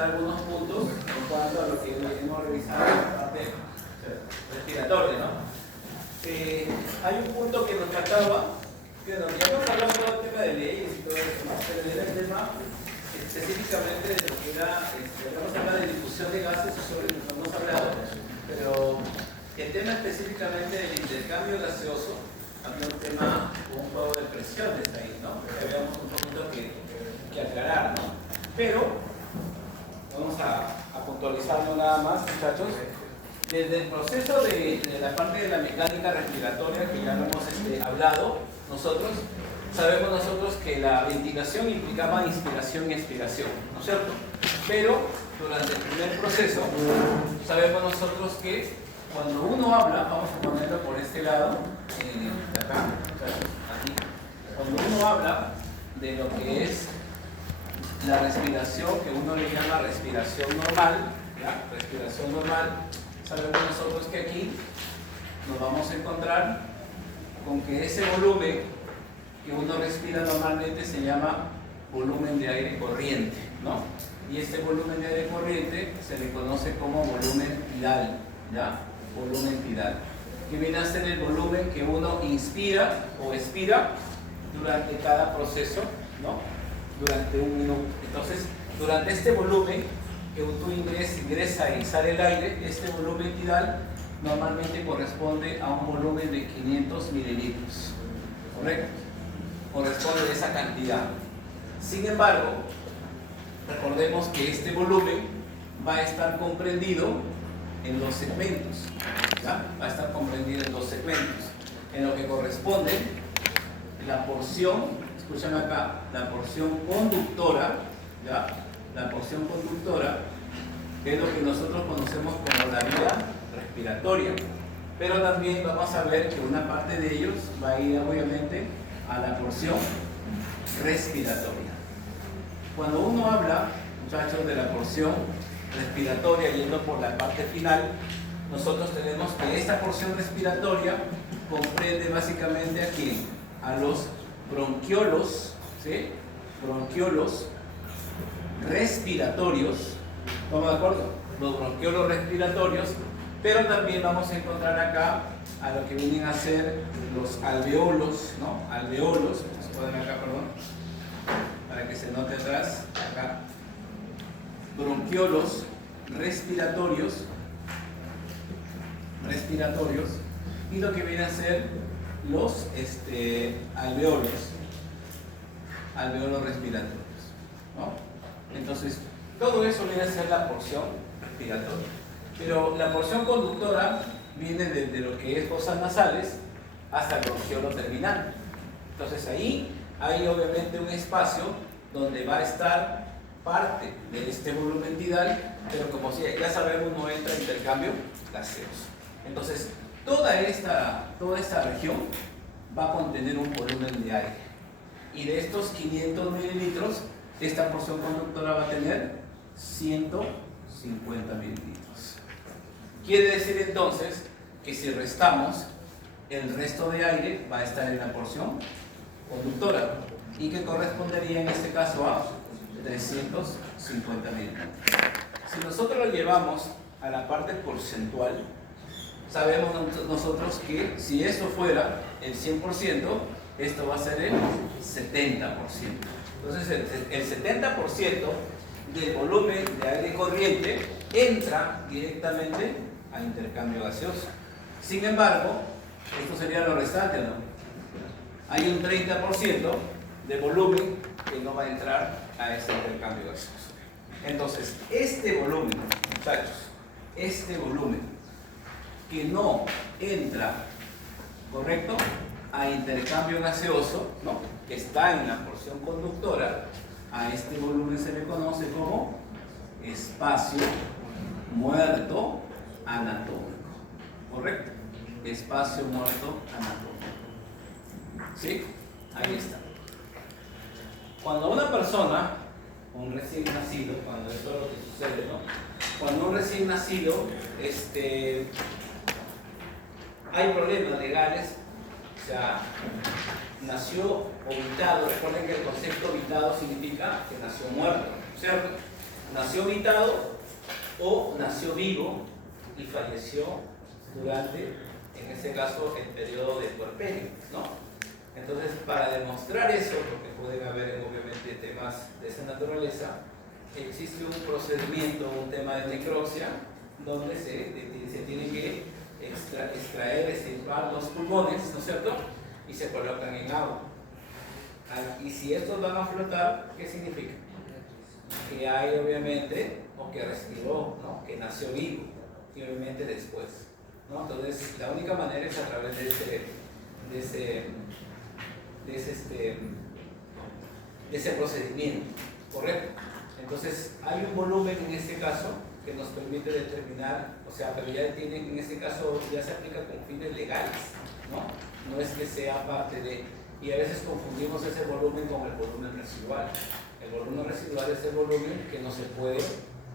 revisar algunos puntos en cuanto a lo que hemos revisado en la parte respiratoria, ¿no? Hay un punto que nos faltaba, que ya hemos hablado todo el tema de leyes y todo eso, ¿no? Pero era el tema específicamente de lo que era, vamos a hablar de difusión de gases, sobre lo que hemos hablado, pero el tema específicamente del intercambio gaseoso, había un tema, un juego de presiones ahí, ¿no? Porque habíamos un poquito que aclarar, ¿no? Pero vamos a puntualizarlo nada más, muchachos. Desde el proceso de la parte de la mecánica respiratoria, que ya lo hemos hablado, nosotros sabemos que la ventilación implicaba inspiración y expiración, ¿no es cierto? Pero durante el primer proceso, sabemos nosotros que cuando uno habla, vamos a ponerlo por este lado, acá, aquí, cuando uno habla de lo que es la respiración, que uno le llama respiración normal, ¿ya? Respiración normal, sabemos nosotros que aquí nos vamos a encontrar con que ese volumen que uno respira normalmente se llama volumen de aire corriente, ¿no? Y este volumen de aire corriente se le conoce como volumen tidal, ¿ya? Volumen tidal, que viene a ser el volumen que uno inspira o expira durante cada proceso, ¿no? Durante un minuto. Entonces, durante este volumen que tú ingresa y sale el aire, este volumen tidal normalmente corresponde a un volumen de 500 mililitros, ¿correcto? Corresponde a esa cantidad. Sin embargo, recordemos que este volumen va a estar comprendido en dos segmentos, ¿ya? Va a estar comprendido en dos segmentos, en lo que corresponde la porción, escúchame acá, la porción conductora, ¿ya? La porción conductora, que es lo que nosotros conocemos como la vía respiratoria, pero también vamos a ver que una parte de ellos va a ir obviamente a la porción respiratoria. Cuando uno habla, muchachos, de la porción respiratoria yendo por la parte final, nosotros tenemos que esta porción respiratoria comprende básicamente a quién, a los bronquiolos, ¿sí? Bronquiolos respiratorios, ¿estamos de acuerdo? Los bronquiolos respiratorios, pero también vamos a encontrar acá a lo que vienen a ser los alveolos, ¿no? Alveolos, vamos a poner acá, perdón, para que se note atrás, acá, bronquiolos respiratorios, y lo que viene a ser los alveolos respiratorios, ¿no? Entonces, todo eso viene a ser la porción respiratoria. Pero la porción conductora viene desde lo que es fosas nasales hasta el bronquiolo terminal. Entonces ahí hay obviamente un espacio donde va a estar parte de este volumen tidal, pero como ya sabemos no entra intercambio gaseoso. Entonces toda esta región va a contener un volumen de aire, y de estos 500 mililitros, esta porción conductora va a tener 150 mililitros. Quiere decir entonces que si restamos, el resto de aire va a estar en la porción conductora, y que correspondería en este caso a 350 mililitros. Si nosotros lo llevamos a la parte porcentual, sabemos nosotros que si eso fuera el 100%, esto va a ser el 70%. Entonces el 70% del volumen de aire corriente entra directamente a intercambio gaseoso. Sin embargo, esto sería lo restante, ¿no? Hay un 30% de volumen que no va a entrar a este intercambio gaseoso. Entonces, este volumen, muchachos, este volumen que no entra, ¿correcto?, a intercambio gaseoso, ¿no?, que está en la porción conductora, a este volumen se le conoce como espacio muerto anatómico, ¿correcto? Espacio muerto anatómico. ¿Sí? Ahí está. Cuando una persona, un recién nacido, cuando esto es lo que sucede, ¿no? Cuando un recién nacido, hay problemas legales, o sea, nació ovitado. Recuerden que el concepto ovitado significa que nació muerto, ¿cierto? nació vitado o nació vivo y falleció durante, en este caso, el periodo del puerperio, ¿no? Entonces, para demostrar eso, porque pueden haber obviamente temas de esa naturaleza, existe un procedimiento, un tema de necropsia, donde se tiene que extraer, extirpar los pulmones, ¿no es cierto? Y se colocan en agua. Y si estos van a flotar, ¿qué significa? Que hay obviamente, o que respiró, ¿no? Que nació vivo, y obviamente después, ¿no? Entonces, la única manera es a través de ese procedimiento, ¿correcto? Entonces, hay un volumen en este caso que nos permite determinar, o sea, pero ya tiene, en este caso ya se aplica con fines legales, ¿no? No es que sea parte de, y a veces confundimos ese volumen con el volumen residual. El volumen residual es el volumen que no se puede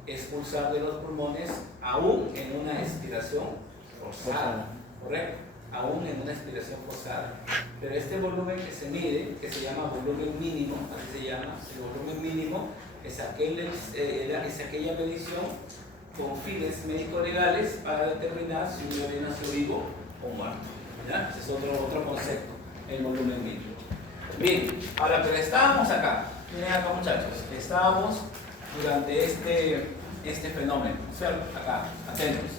expulsar de los pulmones aún en una expiración forzada, ¿correcto? Aún en una expiración forzada. Pero este volumen que se mide, que se llama volumen mínimo, así se llama, el volumen mínimo es aquella medición con fines médico-legales para determinar si un bebé nació vivo o muerto. ¿Ya? Ese es otro concepto, el volumen mínimo. Bien, ahora, pero estábamos acá, miren acá muchachos, estábamos durante este fenómeno, ¿cierto? Acá, atentos,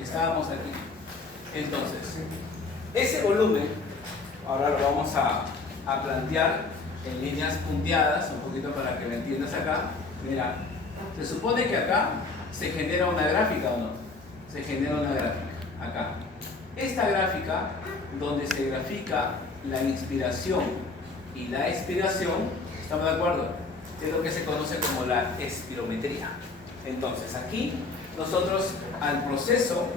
estábamos aquí. Entonces, ese volumen, ahora lo vamos a plantear en líneas punteadas, un poquito para que lo entiendas acá. Mira, se supone que acá se genera una gráfica, ¿o no? Se genera una gráfica, acá. Esta gráfica, donde se grafica la inspiración y la expiración, ¿estamos de acuerdo? Es lo que se conoce como la espirometría. Entonces, aquí nosotros al proceso,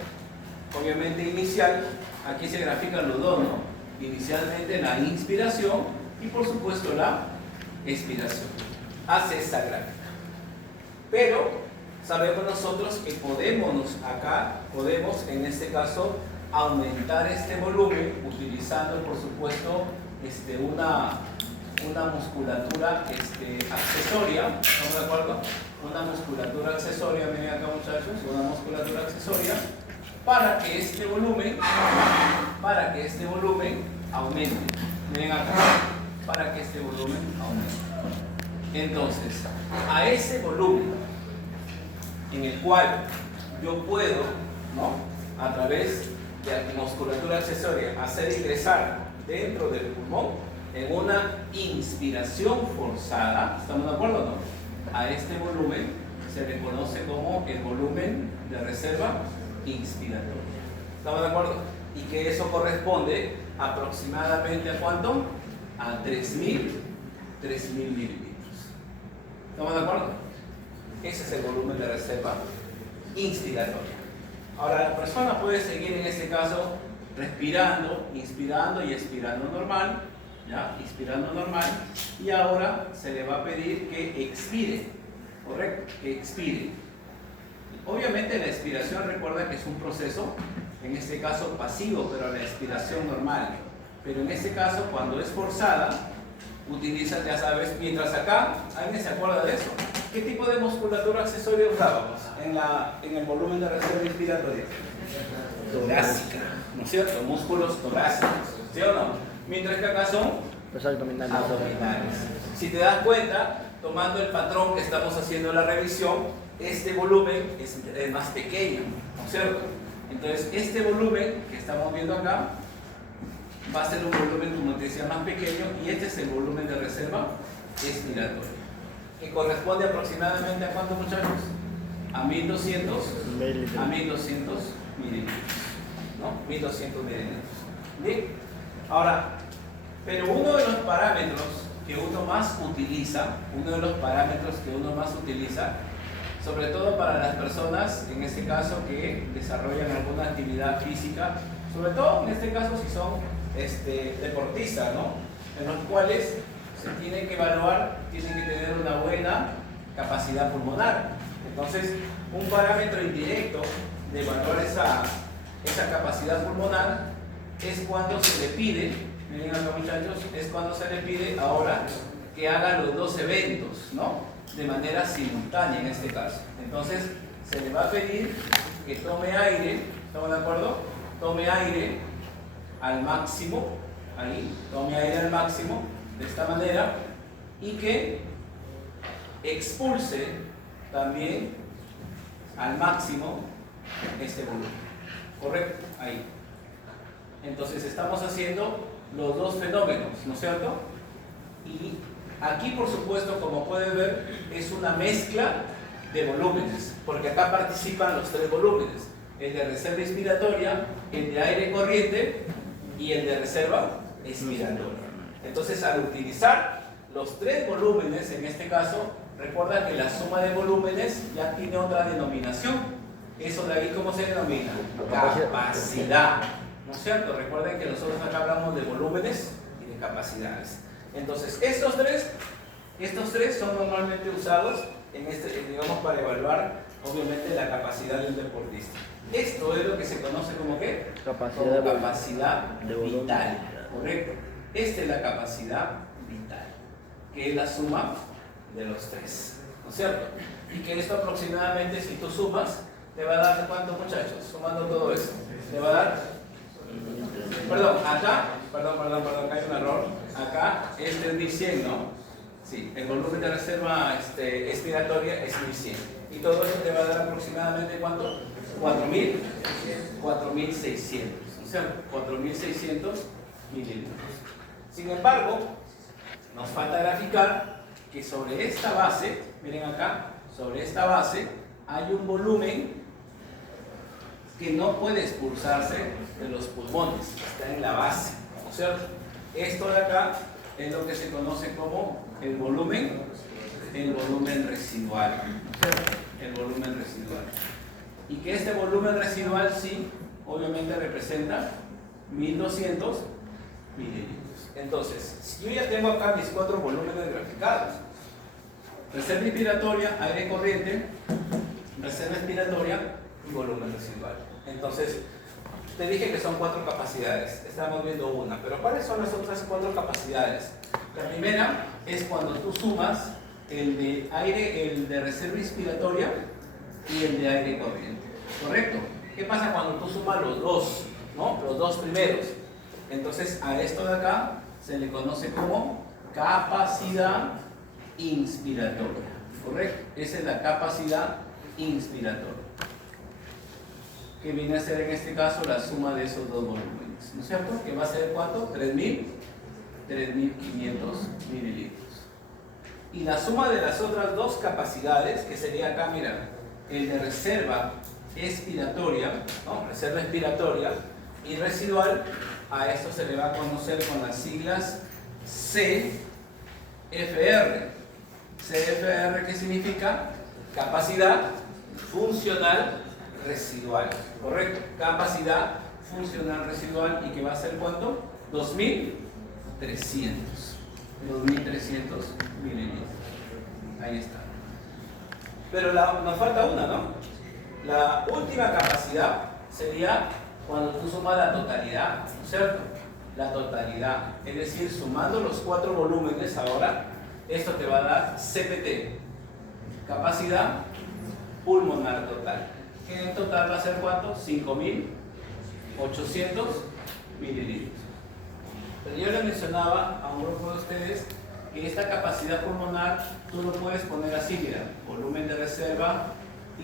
obviamente inicial, aquí se grafican los dos, ¿no? Inicialmente la inspiración y por supuesto la expiración. Hace esta gráfica. Pero sabemos nosotros que podemos en este caso aumentar este volumen utilizando por supuesto una musculatura accesoria, ¿estamos de acuerdo? Una musculatura accesoria, miren acá muchachos, una musculatura accesoria para que este volumen aumente. Miren acá, para que este volumen aumente. Entonces, a ese volumen en el cual yo puedo, ¿no? A través de musculatura accesoria hacer ingresar dentro del pulmón en una inspiración forzada, ¿estamos de acuerdo o no? A este volumen se le conoce como el volumen de reserva inspiratoria. ¿Estamos de acuerdo? Y que eso corresponde aproximadamente ¿a cuánto? A 3.000 mililitros. ¿Estamos de acuerdo? Ese es el volumen de reserva inspiratoria. Ahora, la persona puede seguir en este caso respirando, inspirando y expirando normal, ¿ya? Inspirando normal, y ahora se le va a pedir que expire, ¿correcto? Que expire. Obviamente la expiración, recuerda que es un proceso, en este caso pasivo, pero la expiración normal. Pero en este caso, cuando es forzada, utilizas, ya sabes, mientras acá, ¿alguien se acuerda de eso? ¿Qué tipo de musculatura accesoria usábamos en el volumen de reserva inspiratoria? Torácica, ¿no es cierto? Músculos torácicos, ¿sí o no? Mientras que acá son los abdominales. Si te das cuenta, tomando el patrón que estamos haciendo la revisión, este volumen es más pequeño, ¿no es cierto? Entonces, este volumen que estamos viendo acá va a ser un volumen, como te decía, más pequeño, y este es el volumen de reserva expiratoria, que corresponde aproximadamente ¿a cuánto, muchachos? A 1200 mililitros, ¿no? 1200 mililitros. Bien, ahora, pero uno de los parámetros que uno más utiliza, sobre todo para las personas, en este caso, que desarrollan alguna actividad física, sobre todo en este caso si son deportistas, ¿no? En los cuales se tiene que evaluar, tienen que tener una buena capacidad pulmonar. Entonces, un parámetro indirecto de evaluar esa capacidad pulmonar es cuando se le pide, miren acá muchachos, es cuando se le pide ahora que haga los dos eventos, ¿no? de manera simultánea en este caso. Entonces, se le va a pedir que tome aire, ¿estamos de acuerdo? Tome aire al máximo, ahí, tome aire al máximo, de esta manera, y que expulse también al máximo este volumen. ¿Correcto? Ahí. Entonces estamos haciendo los dos fenómenos, ¿no es cierto? Y aquí, por supuesto, como pueden ver, es una mezcla de volúmenes, porque acá participan los tres volúmenes: el de reserva inspiratoria, el de aire corriente y el de reserva expiratoria. Entonces, al utilizar los tres volúmenes, en este caso, recuerda que la suma de volúmenes ya tiene otra denominación. Eso de ahí, ¿cómo se denomina? Capacidad. ¿No es cierto? Recuerden que nosotros acá hablamos de volúmenes y de capacidades. Entonces, estos tres son normalmente usados en digamos, para evaluar, obviamente, la capacidad de un deportista. Esto es lo que se conoce como ¿qué? Capacidad vital. ¿Correcto? Esta es la capacidad vital, que es la suma de los tres, ¿no es cierto? Y que esto aproximadamente, si tú sumas, te va a dar ¿cuánto, muchachos? Sumando todo eso, te va a dar, perdón, acá hay un error, acá este es 1100, ¿no? Sí, el volumen de reserva expiratoria es 1100, y todo eso te va a dar aproximadamente ¿cuánto? 4600, ¿no es cierto? 4600 mililitros. Sin embargo, nos falta graficar que sobre esta base, miren acá, sobre esta base hay un volumen que no puede expulsarse de los pulmones, está en la base, ¿no es cierto? Esto de acá es lo que se conoce como el volumen residual, el volumen residual. Y que este volumen residual sí, obviamente representa 1200 mililitros. Entonces, si yo ya tengo acá mis cuatro volúmenes graficados: reserva inspiratoria, aire corriente, reserva expiratoria y volumen residual. Entonces, te dije que son cuatro capacidades, estamos viendo una, pero ¿cuáles son las otras cuatro capacidades? La primera es cuando tú sumas el de aire, el de reserva inspiratoria y el de aire corriente, ¿correcto? ¿Qué pasa cuando tú sumas los dos, ¿no? Los dos primeros. Entonces, a esto de acá se le conoce como capacidad inspiratoria, ¿correcto? Esa es la capacidad inspiratoria, que viene a ser en este caso la suma de esos dos volúmenes, ¿no es cierto? Que va a ser ¿cuánto? 3500 mililitros. Y la suma de las otras dos capacidades, que sería acá, mira, el de reserva expiratoria, ¿no? Reserva expiratoria y residual, a esto se le va a conocer con las siglas CFR. CFR, ¿qué significa? Capacidad funcional residual, ¿correcto? Capacidad funcional residual, y que va a ser ¿cuánto? 2300 mililitros. Ahí está. Pero nos falta una, ¿no? La última capacidad sería cuando tú sumas la totalidad, ¿no es cierto? La totalidad, es decir, sumando los cuatro volúmenes ahora, esto te va a dar CPT, capacidad pulmonar total, que en total va a ser ¿cuánto? 5800 mililitros. Pero yo le mencionaba a un grupo de ustedes que esta capacidad pulmonar tú lo puedes poner así, mira: volumen de reserva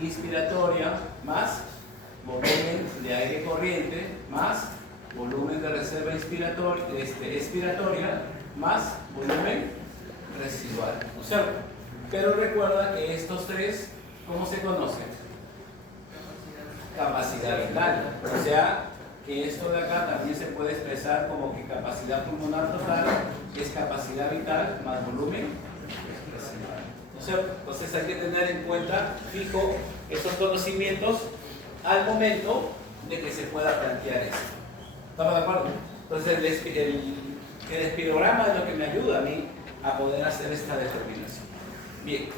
inspiratoria más volumen de aire corriente más volumen de reserva expiratoria más volumen residual, ¿no es cierto? Pero recuerda que estos tres, ¿cómo se conocen? Capacidad vital. O sea, que esto de acá también se puede expresar como que capacidad pulmonar total es capacidad vital más volumen residual, ¿no es cierto? Entonces hay que tener en cuenta, fijo, estos conocimientos al momento de que se pueda plantear esto. ¿Estamos de acuerdo? Entonces el espirograma es lo que me ayuda a mí a poder hacer esta determinación. Bien,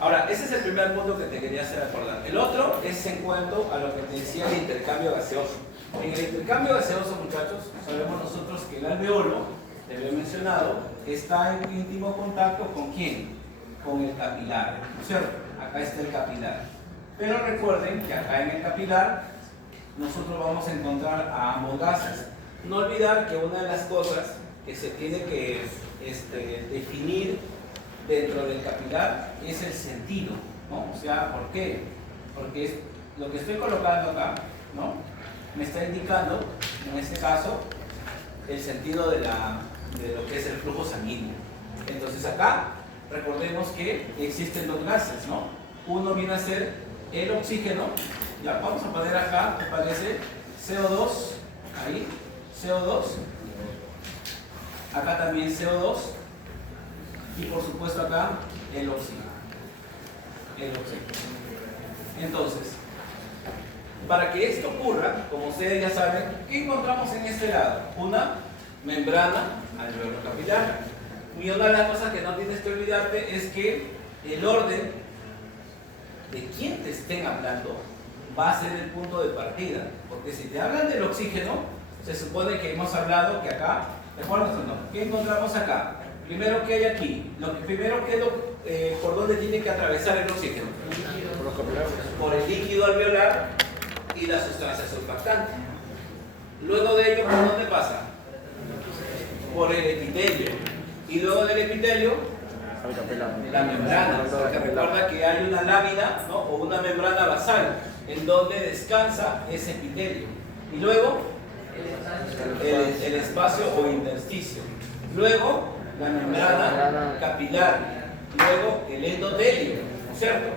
ahora ese es el primer punto que te quería hacer acordar. El otro es en cuanto a lo que te decía el intercambio gaseoso. En el intercambio gaseoso, muchachos, sabemos nosotros que el alveolo, te lo he mencionado, está en íntimo contacto ¿con quién? con el capilar, ¿cierto? Acá está el capilar. Pero recuerden que acá en el capilar nosotros vamos a encontrar a ambos gases. No olvidar que una de las cosas que se tiene que definir dentro del capilar es el sentido, ¿no? O sea, ¿por qué? Porque lo que estoy colocando acá, ¿no?, me está indicando, en este caso, el sentido de lo que es el flujo sanguíneo. Entonces acá, recordemos que existen dos gases, ¿no? Uno viene a ser el oxígeno. Ya, vamos a poner acá, ¿te parece? CO2, ahí, CO2. Acá también CO2. Y por supuesto acá, el oxígeno. El oxígeno. Entonces, para que esto ocurra, como ustedes ya saben, ¿qué encontramos en este lado? Una membrana alveolar capilar. Y una de las cosas que no tienes que olvidarte es que el orden de quien te estén hablando va a ser el punto de partida. Porque si te hablan del oxígeno, se supone que hemos hablado que acá, ¿qué encontramos acá? Primero, ¿qué hay aquí? Primero, ¿por dónde tiene que atravesar el oxígeno? Por los capilares. Por el líquido alveolar y la sustancia surfactante. Luego de ello, ¿por dónde pasa? Por el epitelio. Y luego del epitelio, la membrana. Porque recuerda que hay una lámina, ¿no?, o una membrana basal en donde descansa ese epitelio. Y luego, el espacio o intersticio. Luego, la membrana capilar. Luego, el endotelio, ¿cierto?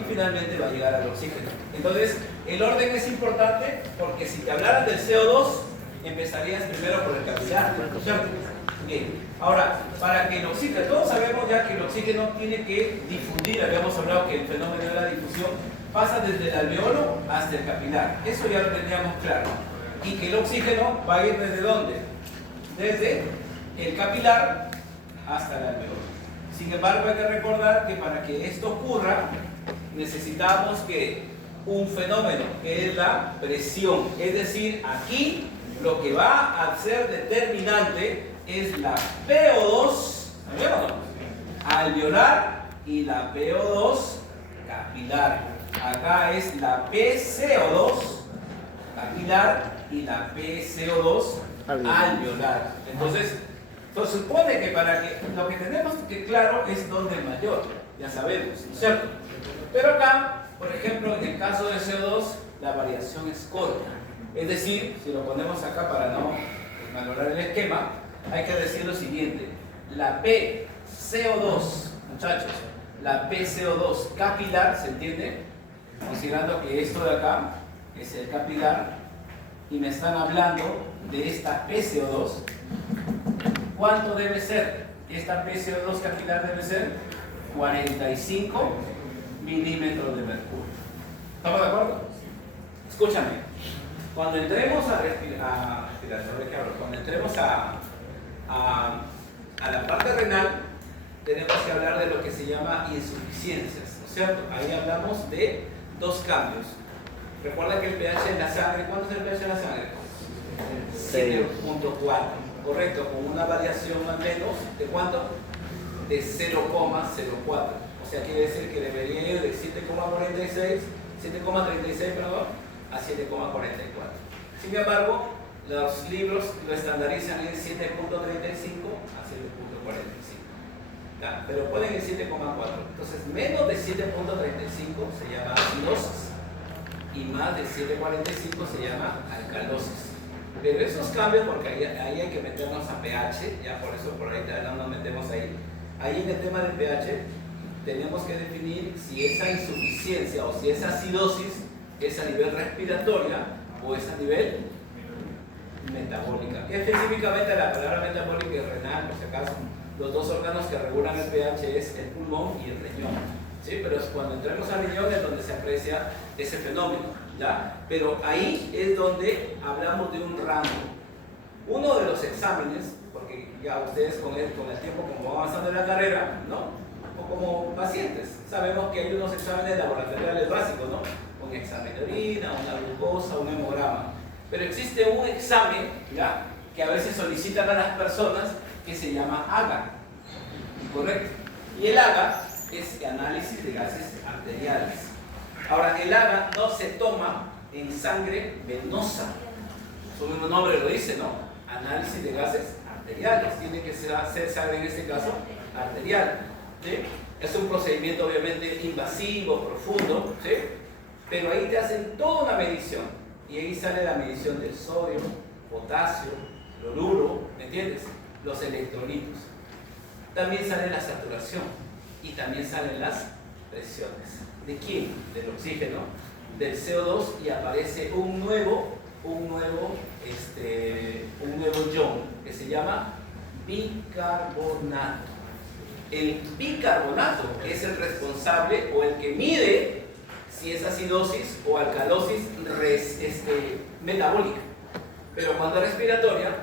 Y finalmente va a llegar al oxígeno. Entonces, el orden es importante porque si te hablaran del CO2, empezarías primero por el capilar, ¿cierto? Bien. Ahora, para que el oxígeno, todos sabemos ya que el oxígeno tiene que difundir, habíamos hablado que el fenómeno de la difusión pasa desde el alveolo hasta el capilar. Eso ya lo teníamos claro. Y que el oxígeno va a ir ¿desde dónde? Desde el capilar hasta el alveolo. Sin embargo, hay que recordar que para que esto ocurra, necesitamos que un fenómeno, que es la presión. Es decir, aquí lo que va a ser determinante es la PO2 alveolar y la PO2 capilar. Acá es la PCO2 capilar y la PCO2 alveolar. Entonces, se supone que para que lo que tenemos que claro es dónde es mayor, ya sabemos, ¿cierto? Pero acá, por ejemplo, en el caso de CO2, la variación es corta. Es decir, si lo ponemos acá para no valorar el esquema, hay que decir lo siguiente: la PCO2, muchachos, la PCO2 capilar, ¿se entiende? Considerando que esto de acá es el capilar y me están hablando de esta PCO2, ¿cuánto debe ser? Esta PCO2 capilar debe ser 45 milímetros de mercurio. ¿Estamos de acuerdo? Escúchame. Cuando entremos cuando entremos a la parte renal, tenemos que hablar de lo que se llama insuficiencias, ¿no es cierto? Ahí hablamos de dos cambios. Recuerda que el pH en la sangre, ¿cuánto es el pH en la sangre? 7.4, correcto, con una variación al menos, ¿de cuánto? De 0,04. O sea, quiere decir que debería ir de 7,36, perdón, a 7,44. Sin embargo, los libros lo estandarizan en 7.35 a 7.45. Pero ponen en 7,4. Entonces, menos de 7.35 se llama acidosis y más de 7.45 se llama alcalosis. Pero esos cambios, porque ahí hay que meternos a pH, ya por eso por ahí no nos metemos ahí. Ahí en el tema del pH tenemos que definir si esa insuficiencia o si esa acidosis es a nivel respiratoria o es a nivel metabólica. Específicamente la palabra metabólica y renal, por si acaso, los dos órganos que regulan el pH es el pulmón y el riñón. ¿Sí? Pero cuando entremos al riñón es donde se aprecia ese fenómeno, ¿ya? Pero ahí es donde hablamos de un rango. Uno de los exámenes, porque ya ustedes con el tiempo, como van avanzando en la carrera, ¿no?, o como pacientes, sabemos que hay unos exámenes laboratoriales básicos, ¿no? Un examen de orina, una glucosa, un hemograma. Pero existe un examen, ¿ya?, que a veces solicitan a las personas, que se llama AGA, ¿correcto? Y el AGA es análisis de gases arteriales. Ahora, el AGA no se toma en sangre venosa. Su mismo nombre lo dice, ¿no? Análisis de gases arteriales. Tiene que ser sangre, en este caso, arterial. ¿Sí? Es un procedimiento obviamente invasivo, profundo, ¿sí? Pero ahí te hacen toda una medición. Y ahí sale la medición del sodio, potasio, cloruro, ¿me entiendes? Los electrolitos. También sale la saturación y también salen las presiones. ¿De quién? Del oxígeno, del CO2, y aparece un nuevo ion que se llama bicarbonato. El bicarbonato es el responsable o el que mide si es acidosis o alcalosis metabólica. Pero cuando es respiratoria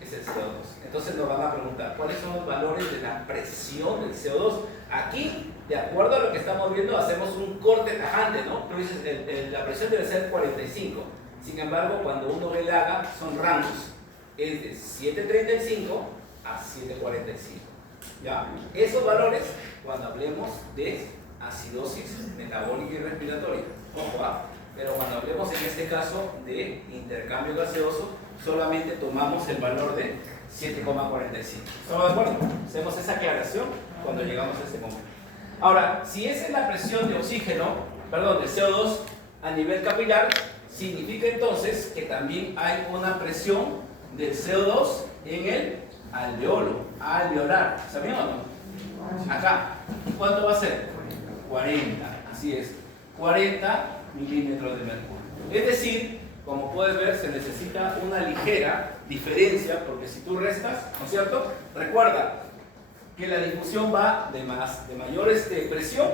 es el CO2. Entonces nos van a preguntar cuáles son los valores de la presión del CO2. Aquí, de acuerdo a lo que estamos viendo, hacemos un corte tajante, ¿no? Tú dices, la presión debe ser 45. Sin embargo, cuando uno ve el AGA, son rangos. Es de 735 a 745. ¿Ya? Esos valores, cuando hablemos de acidosis metabólica y respiratoria. Ojo, pero cuando hablemos en este caso de intercambio gaseoso, solamente tomamos el valor de 7,45. ¿Estamos de acuerdo? Hacemos esa aclaración cuando llegamos a este momento. Ahora, si esa es la presión de de CO2 a nivel capilar, significa entonces que también hay una presión del CO2 en el alveolar. ¿Sabían o no? Acá. ¿Cuánto va a ser? 40. Así es. 40 milímetros de mercurio. Es decir, como puedes ver, se necesita una ligera diferencia, porque si tú restas, ¿no es cierto? Recuerda que la difusión va de mayor presión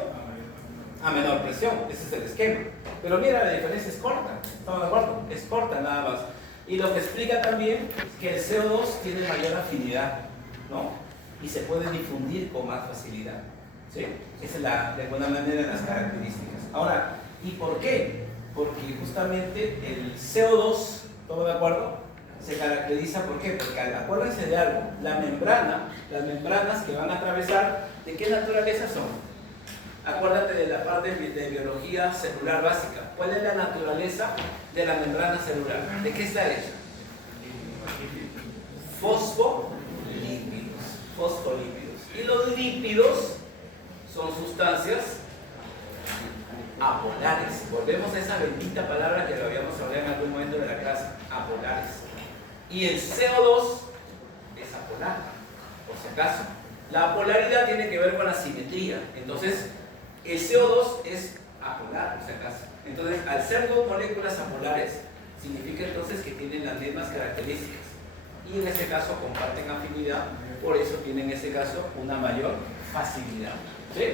a menor presión. Ese es el esquema. Pero mira, la diferencia es corta. ¿Estamos de acuerdo? Es corta nada más. Y lo que explica también que el CO2 tiene mayor afinidad, ¿no? Y se puede difundir con más facilidad. ¿Sí? Esa es de alguna manera las características. Ahora, ¿y por qué? Porque justamente el CO2, ¿estamos de acuerdo? Se caracteriza, ¿por qué? Porque acuérdense de algo, las membranas que van a atravesar, ¿de qué naturaleza son? Acuérdate de la parte de biología celular básica. ¿Cuál es la naturaleza de la membrana celular? ¿De qué está hecha? Fosfolípidos. Y los lípidos son sustancias apolares. Volvemos a esa bendita palabra que lo habíamos hablado en algún momento de la clase, apolares. Y el CO2 es apolar, por si acaso. La polaridad tiene que ver con la simetría. Entonces, el CO2 es apolar, por si acaso. Entonces, al ser dos moléculas apolares, significa entonces que tienen las mismas características. Y en este caso comparten afinidad, por eso tienen en este caso una mayor facilidad. ¿Sí?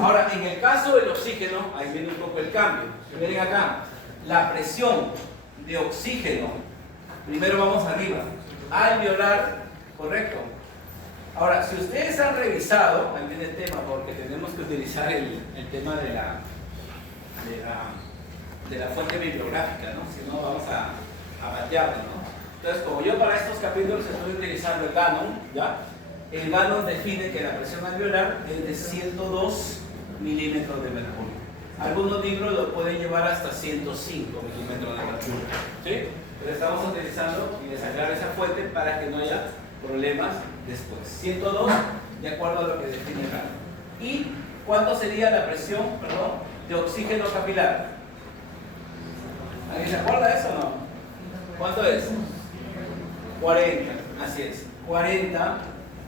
Ahora, en el caso del oxígeno, ahí viene un poco el cambio. Miren acá, la presión de oxígeno, primero vamos arriba, alveolar, correcto. Ahora, si ustedes han revisado, ahí viene el tema, porque tenemos que utilizar el tema de la fuente bibliográfica, ¿no? Si no, vamos a batearlo, ¿no? Entonces, como yo para estos capítulos estoy utilizando el Gannon, ¿ya? El Gannon define que la presión alveolar es de 102 milímetros de mercurio. Algunos libros lo pueden llevar hasta 105 milímetros de mercurio, ¿sí? Pero estamos utilizando y desagregar esa fuente para que no haya problemas después. 102 de acuerdo a lo que define el Gannon. ¿Y cuánto sería la presión, de oxígeno capilar? ¿Alguien se acuerda de eso o no? ¿Cuánto es? 40, así es, 40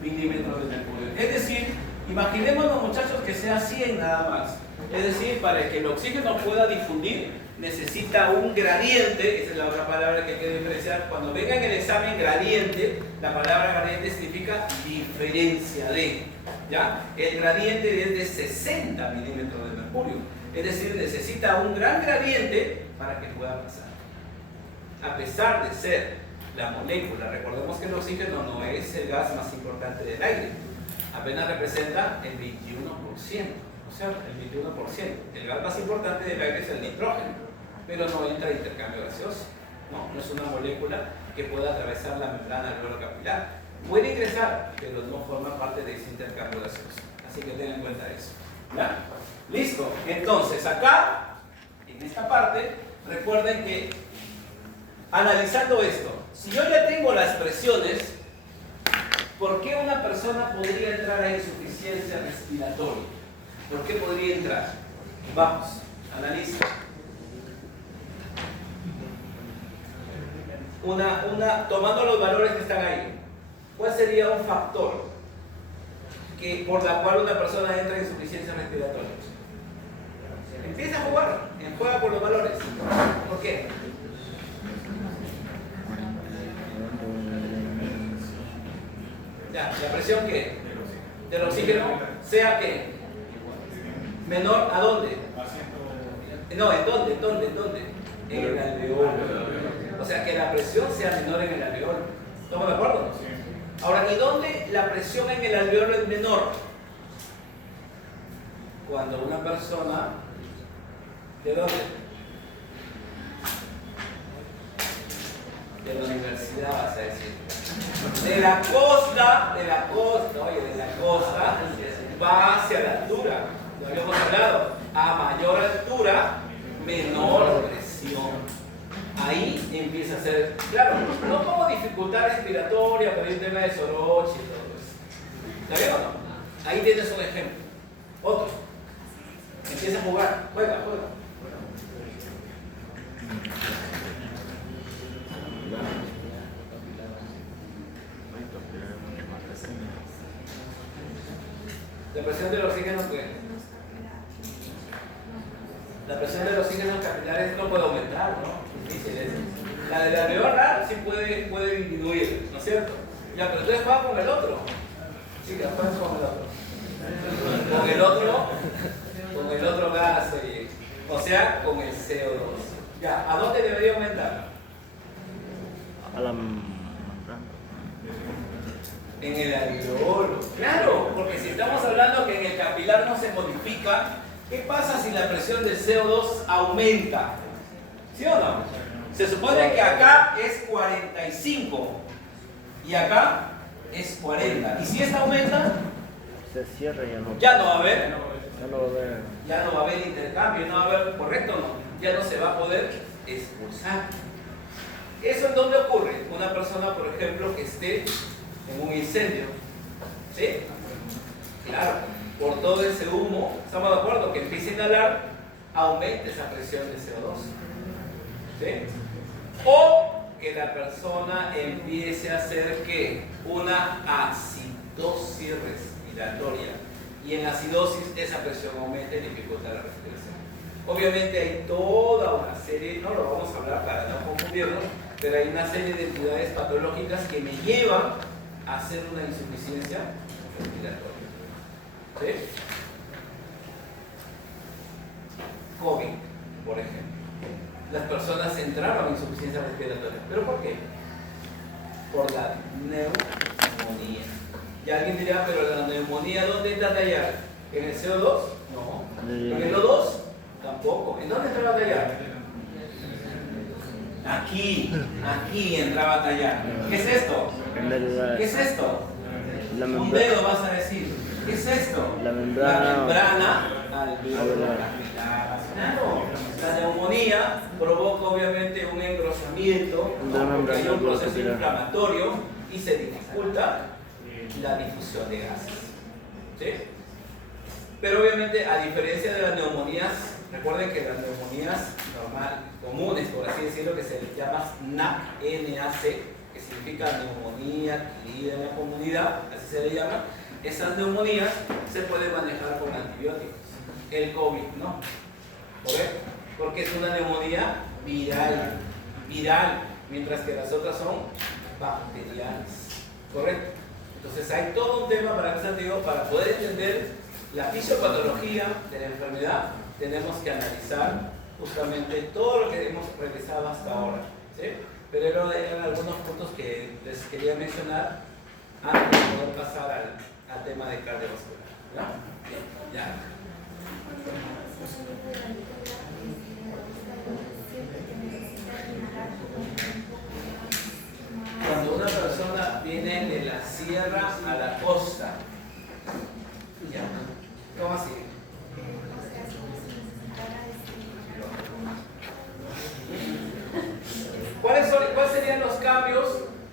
milímetros de mercurio. Es decir, imaginémonos, muchachos, que sea 100 nada más. Es decir, para que el oxígeno pueda difundir, necesita un gradiente. Esa es la otra palabra que hay que diferenciar. Cuando venga en el examen gradiente, la palabra gradiente significa diferencia de, ¿ya? El gradiente es de 60 milímetros de mercurio. Es decir, necesita un gran gradiente para que pueda pasar. A pesar de ser la molécula, recordemos que el oxígeno no es el gas más importante del aire, apenas representa el 21%, o sea, el 21%. El gas más importante del aire es el nitrógeno, pero no entra en intercambio gaseoso, no es una molécula que pueda atravesar la membrana alveolar capilar. Puede ingresar, pero no forma parte de ese intercambio gaseoso. Así Así que tengan en cuenta eso. ¿Ya? Listo. Entonces, acá, en esta parte, recuerden que analizando esto, si yo ya tengo las presiones, ¿por qué una persona podría entrar a insuficiencia respiratoria? ¿Por qué podría entrar? Vamos, analiza. Tomando los valores que están ahí, ¿cuál sería un factor por la cual una persona entra en insuficiencia respiratoria? Empieza a jugar, juega con los valores. ¿Por qué? Ya, la presión que del oxígeno sea que menor a dónde. No, ¿en dónde? En el alveolo. O sea, que la presión sea menor en el alveolo. ¿Estamos de acuerdo? Ahora, ¿y dónde la presión en el alveolo es menor? Cuando una persona, ¿de dónde? De la universidad, vas a decir. De la costa, va hacia la altura. Lo habíamos hablado. A mayor altura, menor presión. Ahí empieza a ser, claro, no como dificultad respiratoria, pero hay un tema de Soroche y todo eso. ¿Está bien o no? Ahí tienes un ejemplo. Otro. Empieza a jugar. Juega. La presión del oxígeno, ¿qué? La presión de los oxígenos capilares no puede aumentar, ¿no? Difícil eso. La de la alveolar sí puede disminuir, ¿no es cierto? Ya, pero entonces juega con el otro. Sí, que juegas con el otro. Con el otro gas, o sea, con el CO2. Ya, ¿a dónde debería aumentar? A la membrana. En el alveolo. Claro, porque si estamos hablando que en el capilar no se modifica, ¿qué pasa si la presión del CO2 aumenta? ¿Sí o no? Se supone que acá es 45 y acá es 40. ¿Y si esta aumenta? Se cierra y ya no va a haber. Ya no va a haber intercambio, no va a haber, ¿correcto o no? Ya no se va a poder expulsar. ¿Eso en dónde ocurre? Una persona, por ejemplo, que esté en un incendio. ¿Sí? Claro, por todo ese humo, estamos de acuerdo que empiece a inhalar, aumente esa presión de CO2. ¿Sí? O que la persona empiece a hacer ¿qué? Una acidosis respiratoria. Y en acidosis esa presión aumenta y dificulta la respiración. Obviamente hay toda una serie, no lo vamos a hablar para no confundirnos, pero hay una serie de entidades patológicas que me llevan a hacer una insuficiencia respiratoria. ¿Sí? COVID, por ejemplo. Las personas entraron en insuficiencia respiratoria. ¿Pero por qué? Por la neumonía. Y alguien dirá, pero la neumonía, ¿dónde entra a tallar? ¿En el CO2? No. ¿En el O2? Tampoco. ¿En dónde entraba a tallar? Aquí entraba a tallar. ¿Qué es esto? ¿Qué es esto? Un dedo vas a decir. ¿Qué es esto? La membrana alveolar. Claro. La neumonía provoca obviamente un engrosamiento, porque hay un proceso inflamatorio y se dificulta la difusión de gases. ¿Sí? Pero obviamente, a diferencia de las neumonías, recuerden que las neumonías comunes, por así decirlo, que se les llama NAC, que significa neumonía adquirida en la comunidad, así se le llama, esas neumonías se pueden manejar con antibióticos. El COVID no. ¿Correcto? Porque es una neumonía viral, mientras que las otras son bacterianas. ¿Correcto? Entonces hay todo un tema para poder entender la fisiopatología de la enfermedad, tenemos que analizar justamente todo lo que hemos realizado hasta ahora. ¿Sí? Pero eran algunos puntos que les quería mencionar antes de poder pasar al tema de cardiovascular. ¿No? Bien, ya. Cuando una persona viene de la sierra a la costa, ya.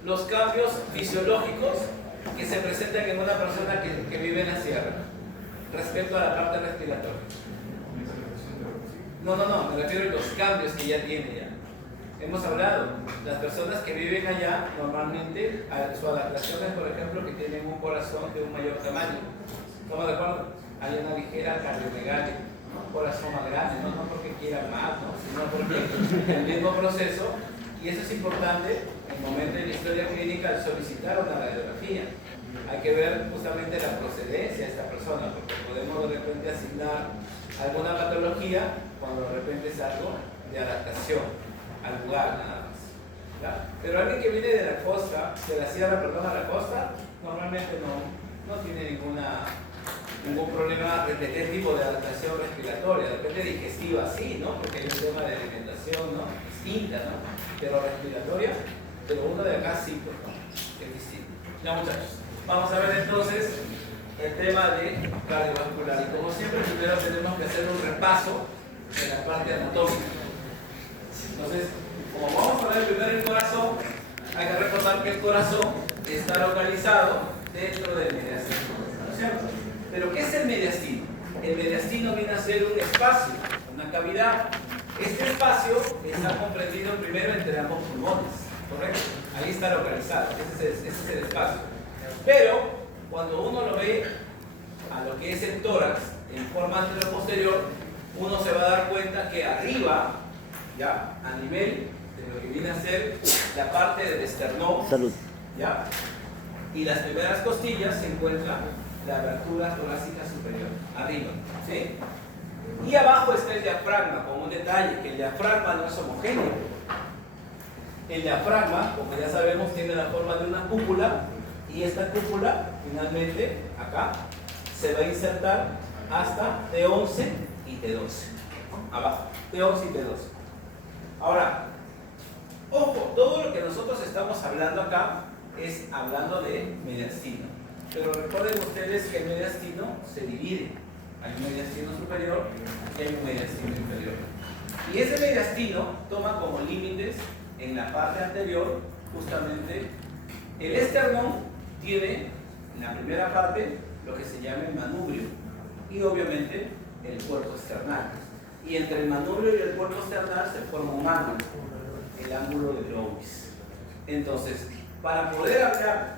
los cambios fisiológicos que se presentan en una persona que vive en la sierra respecto a la parte respiratoria. No, me refiero a los cambios que ya tiene ya. Hemos hablado, las personas que viven allá normalmente su adaptación es, por ejemplo, que tienen un corazón de un mayor tamaño. ¿Estamos de acuerdo? Hay una ligera cardiomegalia, un corazón más grande, no porque quieran más, ¿no? Sino porque el mismo proceso, y eso es importante en el momento de la historia clínica al solicitar una radiografía. Hay que ver justamente la procedencia de esta persona, porque podemos de repente asignar alguna patología cuando de repente es algo de adaptación al lugar nada más. ¿Ya? Pero alguien que viene de la costa, de la sierra, perdón, a la costa, normalmente no tiene ningún problema de este tipo de adaptación respiratoria, de repente digestiva sí, ¿no? Porque hay un tema de alimentación, ¿no? Distinta, ¿no? Pero respiratoria, pero uno de acá sí, pues, ¿no? Es distinto. Ya, muchachos, vamos a ver entonces el tema de cardiovascular. Y como siempre, primero tenemos que hacer un repaso de la parte anatómica. Entonces, como vamos a ver primero el corazón, hay que recordar que el corazón está localizado dentro del mediastino, ¿no es cierto? Pero ¿qué es el mediastino? El mediastino viene a ser un espacio, una cavidad. Este espacio está comprendido primero entre ambos pulmones, ¿correcto? Ahí está localizado, ese es el espacio. Pero cuando uno lo ve a lo que es el tórax en forma anteroposterior, uno se va a dar cuenta que arriba, ya, a nivel de lo que viene a ser la parte del esternón, Salud. ¿ya? Y las primeras costillas se encuentra la abertura torácica superior, arriba, ¿sí? Y abajo está el diafragma, como un detalle, que el diafragma no es homogéneo. El diafragma, como ya sabemos, tiene la forma de una cúpula, y esta cúpula, finalmente, acá, se va a insertar hasta T11 y T12, ¿no? Abajo, T11 y T12. Ahora, ojo, todo lo que nosotros estamos hablando acá es hablando de mediastino. Pero recuerden ustedes que el mediastino se divide. Hay un mediastino superior y hay un mediastino inferior. Y ese mediastino toma como límites en la parte anterior justamente el esternón. Tiene en la primera parte lo que se llama el manubrio y obviamente el puerto esternal. Y entre el manubrio y el puerto esternal se forma un ángulo, el ángulo de Glowis. Entonces, para poder hablar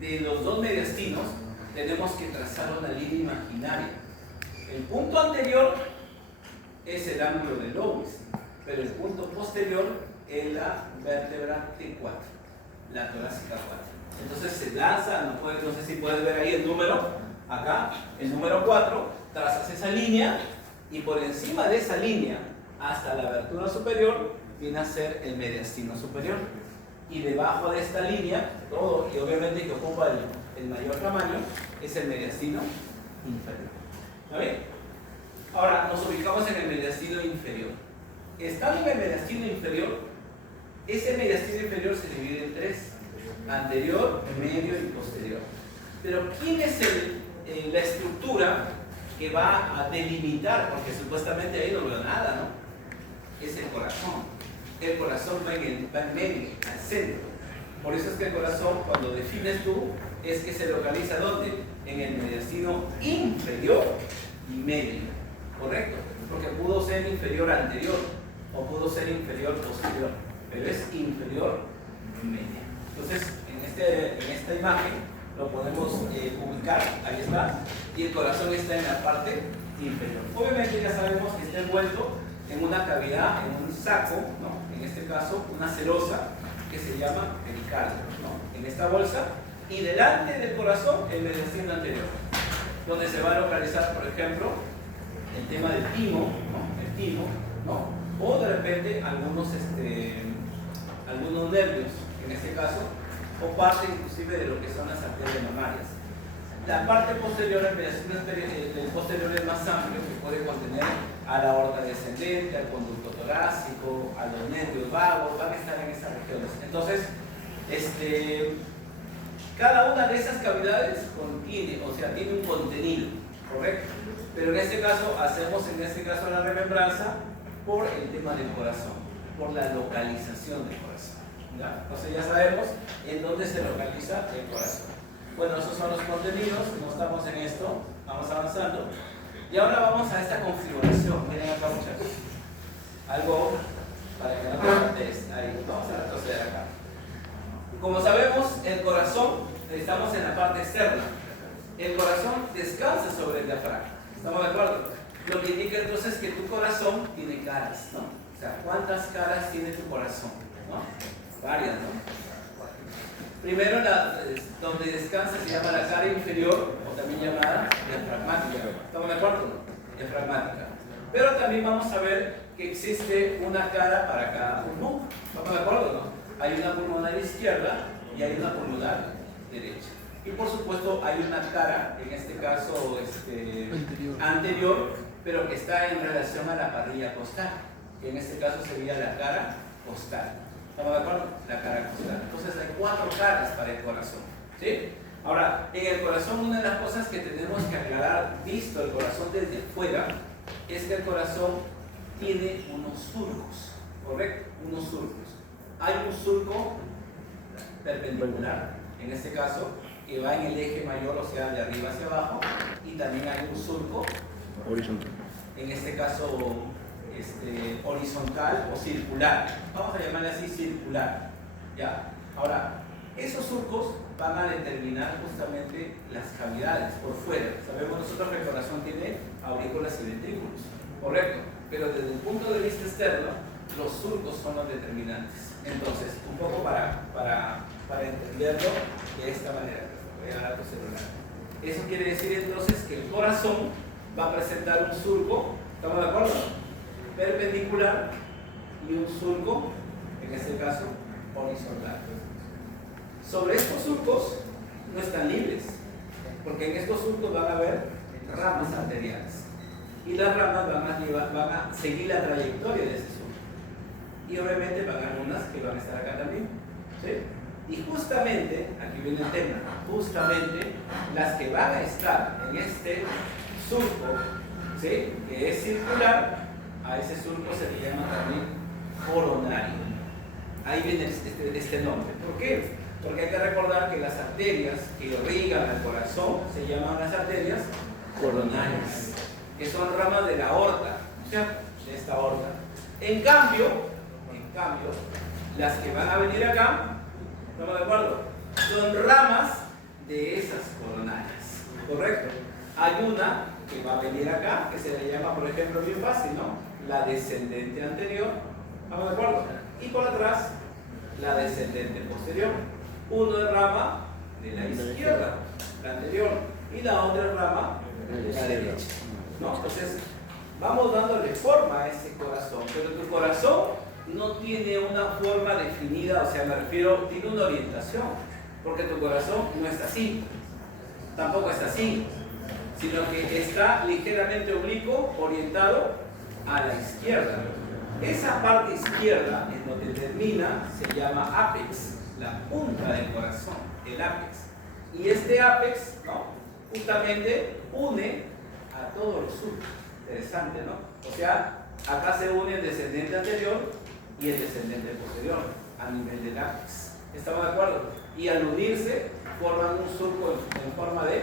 de los dos mediastinos, tenemos que trazar una línea imaginaria. El punto anterior es el ángulo de Glowis, pero el punto posterior es la vértebra T4, la torácica 4. Entonces se lanza, no sé si puedes ver ahí el número, acá, el número 4, trazas esa línea y por encima de esa línea hasta la abertura superior viene a ser el mediastino superior. Y debajo de esta línea, todo, y obviamente que ocupa el mayor tamaño, es el mediastino inferior. ¿Está bien? Ahora nos ubicamos en el mediastino inferior. Estando en el mediastino inferior, ese mediastino inferior se divide en tres: anterior, medio y posterior. Pero ¿quién es la estructura que va a delimitar? Porque supuestamente ahí no veo nada, ¿no? Es el corazón. El corazón va en medio, al centro. Por eso es que el corazón, cuando defines tú, es que se localiza ¿dónde? En el mediastino inferior y medio, ¿correcto? Porque pudo ser inferior anterior o pudo ser inferior posterior, pero es inferior medio. Entonces, en esta imagen lo podemos ubicar, ahí está, y el corazón está en la parte inferior. Obviamente ya sabemos que está envuelto en una cavidad, en un saco, ¿no? En este caso una serosa que se llama pericardio, ¿no? En esta bolsa, y delante del corazón el mediastino anterior, donde se va a localizar, por ejemplo, el tema del timo, ¿no? El timo, ¿no? O de repente algunos nervios, en este caso, o parte inclusive de lo que son las arterias mamarias. La parte posterior, el mediastino posterior es más amplio, que puede contener a la aorta descendente, al conducto torácico, a los nervios vagos, van a estar en esas regiones. Entonces, cada una de esas cavidades contiene, o sea, tiene un contenido, ¿correcto? Pero en este caso, hacemos la remembranza por el tema del corazón, por la localización del corazón. ¿Ya? Entonces ya sabemos en dónde se localiza el corazón. Bueno, esos son los contenidos, no estamos en esto, vamos avanzando. Y ahora vamos a esta configuración. Miren acá, muchachos. Algo para que no te plantees. Ahí, vamos a retroceder acá. Como sabemos, el corazón, estamos en la parte externa. El corazón descansa sobre el diafragma. ¿Estamos de acuerdo? Lo que indica entonces que tu corazón tiene caras, ¿no? O sea, ¿cuántas caras tiene tu corazón? ¿No? Varias, ¿no? Primero, donde descansa se llama la cara inferior, o también llamada diafragmática. ¿Estamos de acuerdo? Diafragmática. Pero también vamos a ver que existe una cara para cada pulmón. ¿Estamos de acuerdo? ¿No? Hay una pulmonar izquierda y hay una pulmonar derecha. Y por supuesto hay una cara, en este caso anterior, pero que está en relación a la parrilla costal, que en este caso sería la cara costal. ¿Estamos de acuerdo? La cara costal. Entonces hay 4 caras para el corazón. ¿Sí? Ahora, en el corazón una de las cosas que tenemos que aclarar, visto el corazón desde fuera, es que el corazón tiene unos surcos, ¿correcto? Unos surcos. Hay un surco perpendicular, en este caso, que va en el eje mayor, o sea, de arriba hacia abajo, y también hay un surco horizontal, en este caso horizontal o circular. Vamos a llamarle así circular. ¿Ya? Ahora, esos surcos van a determinar justamente las cavidades por fuera. Sabemos nosotros que el corazón tiene aurículas y ventrículos, ¿correcto? Pero desde el punto de vista externo, los surcos son los determinantes. Entonces, un poco para entenderlo de esta manera. Voy a dar tu celular. Eso quiere decir entonces que el corazón va a presentar un surco, ¿estamos de acuerdo? Perpendicular y un surco, en este caso, horizontal. Sobre estos surcos no están libres, porque en estos surcos van a haber ramas arteriales. Y las ramas van a seguir la trayectoria de ese surco. Y obviamente van a haber unas que van a estar acá también. ¿Sí? Y justamente, aquí viene el tema, justamente las que van a estar en este surco, ¿sí?, que es circular, a ese surco se le llama también coronario. Ahí viene este nombre. ¿Por qué? Porque hay que recordar que las arterias que irrigan al corazón se llaman las arterias coronarias, que son ramas de la aorta, ¿sí?, de esta aorta. En cambio, las que van a venir acá, ¿estamos de acuerdo?, son ramas de esas coronarias, ¿correcto? Hay una que va a venir acá, que se le llama, por ejemplo, bien fácil, ¿no?, la descendente anterior, ¿estamos de acuerdo? Y por atrás, la descendente posterior. Uno es rama de la izquierda, la anterior, y la otra es rama de la derecha, ¿no? Entonces, vamos dándole forma a ese corazón, pero tu corazón no tiene una forma definida, o sea, me refiero, tiene una orientación, porque tu corazón no está así, tampoco está así, sino que está ligeramente oblicuo, orientado a la izquierda. Esa parte izquierda, en donde termina, se llama ápex, la punta del corazón, el ápex. Y este ápex, ¿no?, justamente une a todos los surcos. Interesante, ¿no? O sea, acá se une el descendente anterior y el descendente posterior a nivel del ápex. ¿Estamos de acuerdo? Y al unirse forman un surco en forma de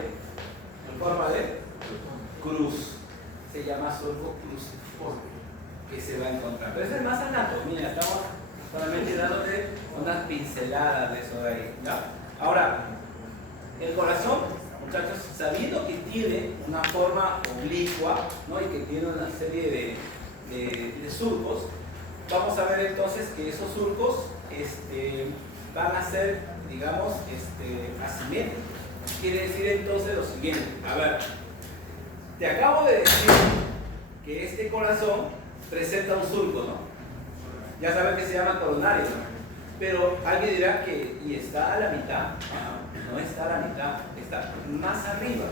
cruz. Se llama surco cruciforme, que se va a encontrar. Pero ese es más anatomía, estamos solamente dándote unas pinceladas de eso de ahí, ¿ya? Ahora, el corazón, muchachos, sabiendo que tiene una forma oblicua, ¿no?, y que tiene una serie de surcos, vamos a ver entonces que esos surcos van a ser, digamos, asimétricos. Quiere decir entonces lo siguiente. A ver, te acabo de decir que este corazón presenta un surco, ¿no? Ya saben que se llama coronario, ¿no? Pero alguien dirá que, ¿y está a la mitad? No está a la mitad, está más arriba.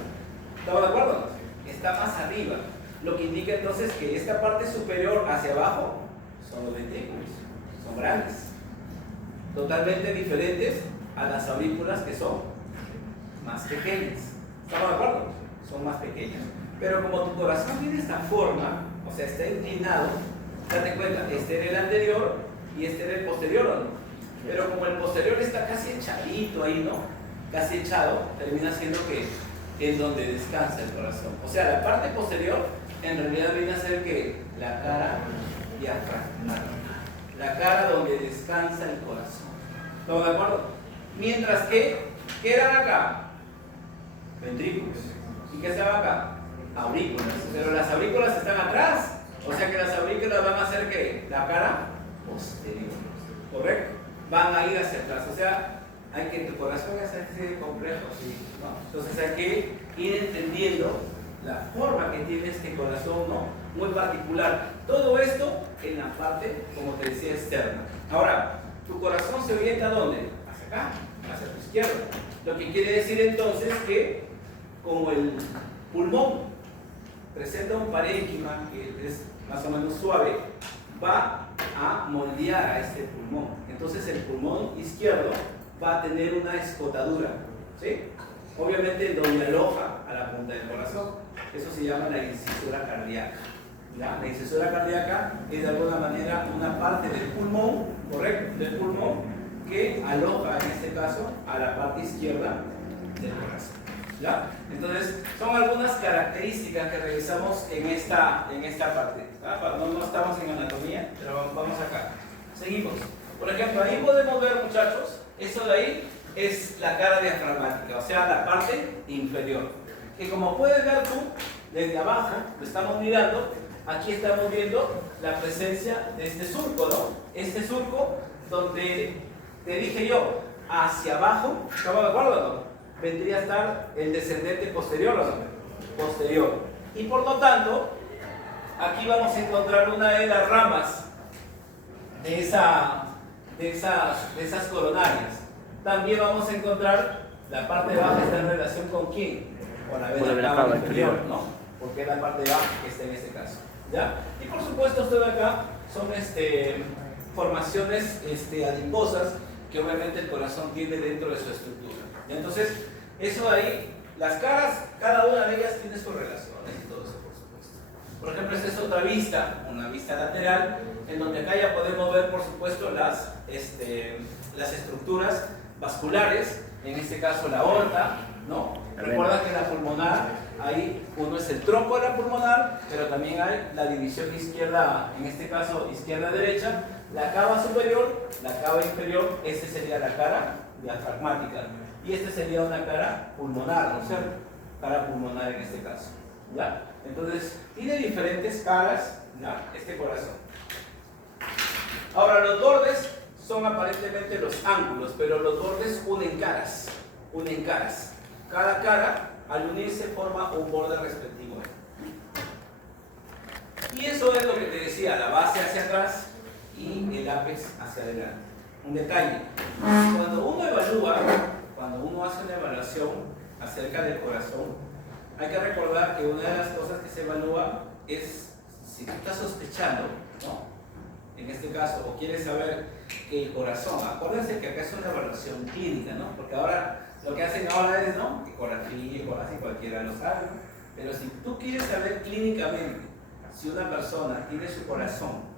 ¿Estamos de acuerdo? Está más arriba. Lo que indica entonces que esta parte superior hacia abajo son los ventrículos, son grandes, totalmente diferentes a las aurículas, que son más pequeñas. ¿Estamos de acuerdo? Son más pequeñas. Pero como tu corazón tiene esta forma, o sea, está inclinado, date cuenta, este era el anterior y este era el posterior, ¿o no? pero como el posterior está casi echadito ahí, ¿no? Casi echado, termina siendo que es donde descansa el corazón. O sea, la parte posterior en realidad viene a ser que la cara diafragmática, la cara donde descansa el corazón. ¿Estamos de acuerdo? Mientras que, ¿qué eran acá? Ventrículos. ¿Y qué estaban acá? Aurículas. Pero las aurículas están atrás. O sea que las aurículas van a hacer que la cara posterior. ¿Correcto? Van a ir hacia atrás. O sea, hay que, tu corazón es así de complejo, ¿sí? ¿No? Entonces hay que ir entendiendo la forma que tiene este corazón, ¿no? Muy particular. Todo esto en la parte, como te decía, externa. Ahora, tu corazón se orienta ¿a dónde? Hacia acá, hacia tu izquierda. Lo que quiere decir entonces que, como el pulmón presenta un parénquima que es más o menos suave, va a moldear a este pulmón. Entonces el pulmón izquierdo va a tener una escotadura, ¿sí? Obviamente donde aloja a la punta del corazón. Eso se llama la incisura cardíaca. ¿Ya? La incisura cardíaca es de alguna manera una parte del pulmón, ¿correcto? Del pulmón que aloja en este caso a la parte izquierda del corazón. ¿Ya? Entonces, son algunas características que revisamos en esta parte. No estamos en anatomía, pero vamos acá. Seguimos. Por ejemplo, ahí podemos ver, muchachos, eso de ahí es la cara diafragmática, o sea, la parte inferior. Que como puedes ver tú, desde abajo, lo estamos mirando, aquí estamos viendo la presencia de este surco, ¿no? Este surco donde te dije yo, hacia abajo, ¿estamos de acuerdo o no? Vendría a estar el descendente posterior, ¿o no? Posterior. Y por lo tanto, aquí vamos a encontrar una de las ramas de esas coronarias. También vamos a encontrar la parte baja está en relación con quién? Con la vena cava inferior, ¿no? Porque es la parte baja que está en este caso. ¿Ya? Y por supuesto, esto de acá son formaciones adiposas que obviamente el corazón tiene dentro de su estructura. ¿Ya? Entonces, eso de ahí, las caras, cada una de ellas tiene sus relaciones y todo eso, por supuesto. Por ejemplo, esta es otra vista, una vista lateral, en donde acá ya podemos ver, por supuesto, las estructuras vasculares, en este caso la aorta, ¿no? Recuerda que la pulmonar, ahí uno es el tronco de la pulmonar, pero también hay la división izquierda, en este caso izquierda-derecha, la cava superior, la cava inferior, esta sería la cara diafragmática, y esta sería una cara pulmonar, ¿no es cierto? Cara pulmonar en este caso, ¿ya? Entonces, tiene diferentes caras, ¿ya? Este corazón. Ahora, los bordes son aparentemente los ángulos, pero los bordes unen caras, unen caras. Cada cara, al unirse, forma un borde respectivo. Y eso es lo que te decía, la base hacia atrás y el ápex hacia adelante. Un detalle, cuando uno evalúa, cuando uno hace una evaluación acerca del corazón, hay que recordar que una de las cosas que se evalúa es si tú estás sospechando, ¿no? En este caso, o quieres saber que el corazón, acuérdense que acá es una evaluación clínica, ¿no? Porque ahora, lo que hacen ahora es, ¿no? Ecografía, así cualquiera lo sabe, ¿no? Pero si tú quieres saber clínicamente si una persona tiene su corazón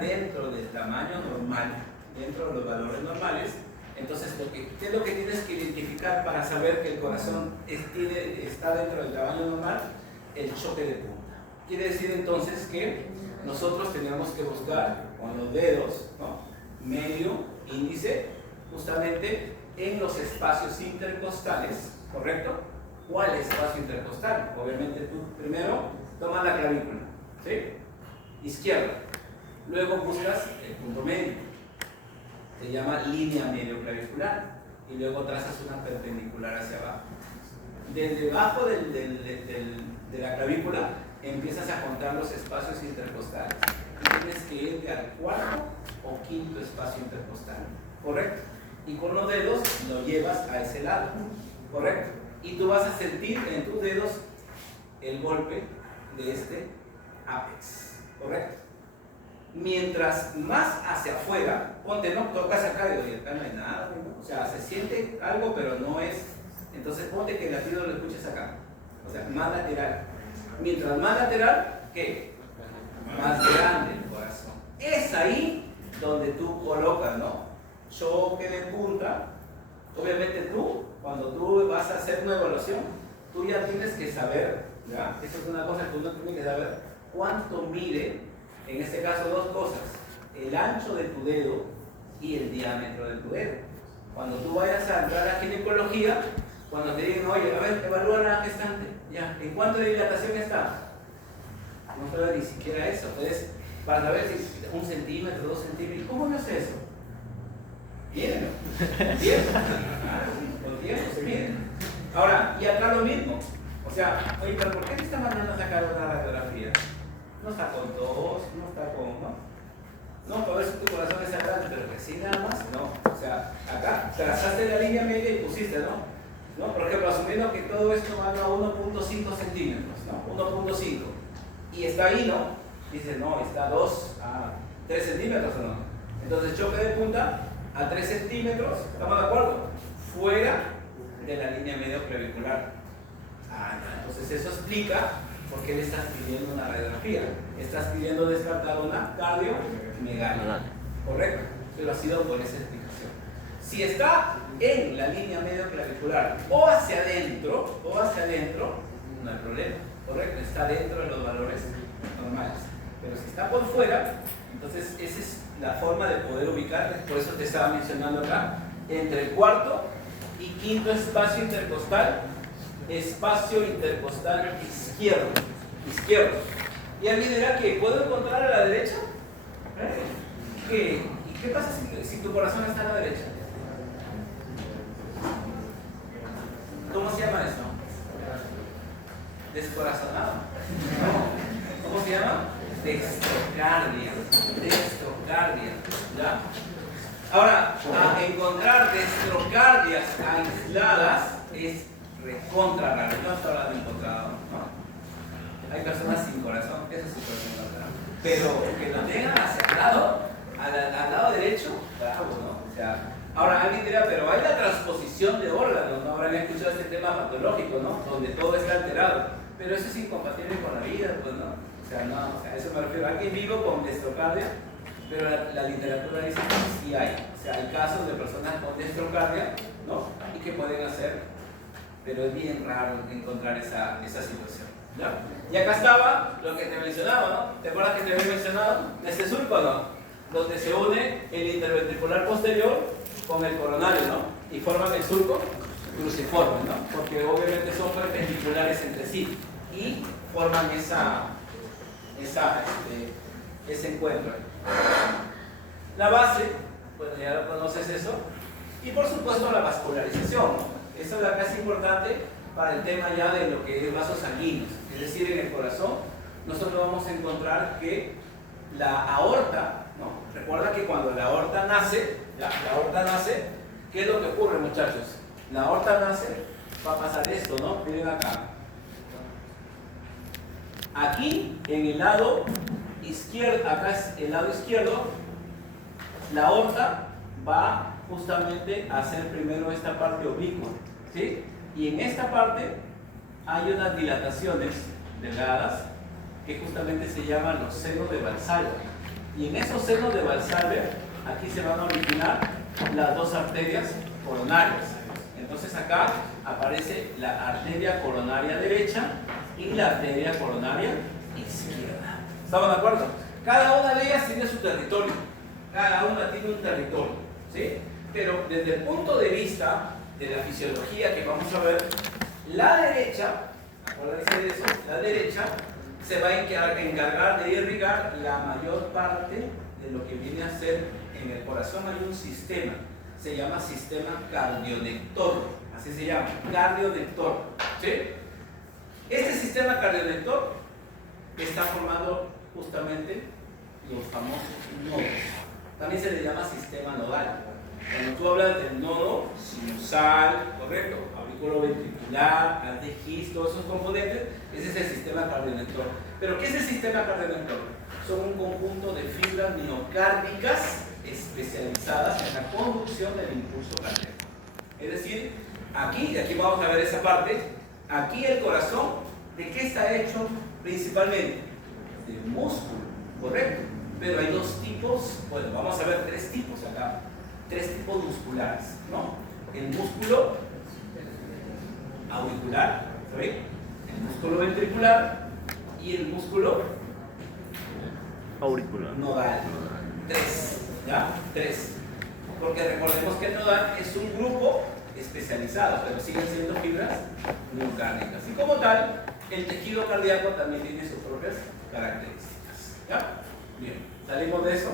dentro del tamaño normal, dentro de los valores normales, entonces, ¿qué es lo que tienes que identificar para saber que el corazón está dentro del tamaño normal? El choque de punta. Quiere decir entonces que nosotros tenemos que buscar con los dedos, ¿no? Medio, índice, justamente en los espacios intercostales, ¿correcto? ¿Cuál espacio intercostal? Obviamente tú primero tomas la clavícula, ¿sí? Izquierda. Luego buscas el punto medio. Se llama línea medio clavicular. Y luego trazas una perpendicular hacia abajo. Desde debajo de la clavícula empiezas a contar los espacios intercostales. Y tienes que ir al cuarto o quinto espacio intercostal, ¿correcto? Y con los dedos lo llevas a ese lado, ¿correcto? Y tú vas a sentir en tus dedos el golpe de este ápex, ¿correcto? Mientras más hacia afuera, ponte, no tocas acá y acá no hay nada, ¿no? O sea, se siente algo, pero no es. Entonces ponte que el latido lo escuches acá, o sea, más lateral. Mientras más lateral, ¿qué? Más grande el corazón. Es ahí donde tú colocas, ¿no? choque de punta, obviamente tú, cuando tú vas a hacer una evaluación, tú ya tienes que saber, ¿ya? Eso es una cosa que uno tiene que saber, cuánto mide, en este caso dos cosas, el ancho de tu dedo y el diámetro de tu dedo. Cuando tú vayas a entrar a ginecología, cuando te digan, oye, a ver, evalúa la gestante, ya, ¿en cuánto de dilatación está? No sabes ni siquiera eso, entonces, para saber si 1 centímetro, 2 centímetros, ¿cómo no es eso? Bien, bien, con tiempo se mide. Ahora, y acá lo mismo, o sea, oye, pero ¿por qué te está mandando a sacar una radiografía? No está con tos, no está con, no, para ver si tu corazón está grande, pero que sí nada más, no. O sea, acá trazaste la línea media y pusiste, ¿no? Por ejemplo, asumiendo que todo esto va a 1.5 centímetros, ¿no? 1.5. Y está ahí, ¿no? Dice, no, está 2 a 3 centímetros, ¿o no? Entonces, choque de punta a 3 centímetros, ¿estamos de acuerdo? Fuera de la línea medio clavicular. Entonces eso explica por qué le estás pidiendo una radiografía. Estás pidiendo descartar una cardiomegalia. ¿Correcto? Pero ha sido por esa explicación. Si está en la línea medio clavicular o hacia adentro, no hay problema. ¿Correcto? Está dentro de los valores normales. Pero si está por fuera, entonces esa es la forma de poder ubicar. Por eso te estaba mencionando acá, entre el cuarto y quinto espacio intercostal izquierdo. Y alguien dirá que ¿puedo encontrar a la derecha? ¿Y qué pasa si tu corazón está a la derecha? ¿Cómo se llama eso? Descorazonado. No. ¿Cómo se llama? Dextrocardia. ¿Ya? Ahora, a encontrar destrocardias aisladas es recontra raro. No estoy hablando de encontrado, ¿no? Hay personas sin corazón, eso es súper encontrado. Pero que lo tengan hacia el lado, al lado derecho, bravo, ¿no? O sea, ahora alguien dirá, pero hay la transposición de órganos, ¿no? Habrán escuchado este tema patológico, ¿no? Donde todo está alterado. Pero eso es incompatible con la vida, pues, ¿no? O sea, no, o sea, a eso me refiero. Alguien vivo con destrocardia, pero la literatura dice que sí hay. O sea, hay casos de personas con destrocardia, ¿no? Y que pueden hacer, pero es bien raro encontrar esa situación, ¿ya? Y acá estaba lo que te mencionaba, ¿no? ¿Te acuerdas que te había mencionado? Este surco, ¿no? Donde se une el interventricular posterior con el coronario, ¿no? Y forman el surco cruciforme, ¿no? Porque obviamente son perpendiculares entre sí y forman ese encuentro. La base, bueno, ya lo conoces eso, y por supuesto la vascularización, ¿no? Esa es la casi importante para el tema ya de lo que es vasos sanguíneos, es decir, en el corazón nosotros vamos a encontrar que la aorta, ¿no? Recuerda que cuando la aorta nace, ¿qué es lo que ocurre, muchachos? La aorta nace, va a pasar esto, ¿no? Miren acá. Aquí, en el lado izquierdo, acá es el lado izquierdo, la aorta va justamente a hacer primero esta parte oblicua, ¿sí? Y en esta parte hay unas dilataciones delgadas que justamente se llaman los senos de Valsalva. Y en esos senos de Valsalva, aquí se van a originar las dos arterias coronarias. Entonces acá aparece la arteria coronaria derecha y la arteria coronaria izquierda. ¿Estamos de acuerdo? Cada una de ellas tiene su territorio. Cada una tiene un territorio, ¿sí? Pero desde el punto de vista de la fisiología que vamos a ver, la derecha, acuérdense de eso, la derecha se va a encargar de irrigar la mayor parte de lo que viene a ser en el corazón. Hay un sistema, se llama sistema cardionector, así se llama, cardionector, ¿sí? Este sistema cardionector está formando justamente los famosos nodos. También se le llama sistema nodal. Cuando tú hablas del nodo sinusal, correcto, auriculoventricular, haz de His, todos esos componentes, ese es el sistema cardionector. ¿Pero qué es el sistema cardionector? Son un conjunto de fibras miocárdicas especializadas en la conducción del impulso cardíaco. Es decir, aquí vamos a ver esa parte, aquí el corazón, ¿de qué está hecho principalmente? De músculo, correcto. Pero hay dos tipos, bueno, vamos a ver tres tipos acá. tres tipos musculares, ¿no? El músculo auricular, ¿sí? El músculo ventricular y el músculo auricular. nodal. Tres, ¿ya? Tres. Porque recordemos que el nodal es un grupo especializado, pero siguen siendo fibras miocárdicas. Y como tal, el tejido cardíaco también tiene sus propias características. ¿Ya? Bien, salimos de eso.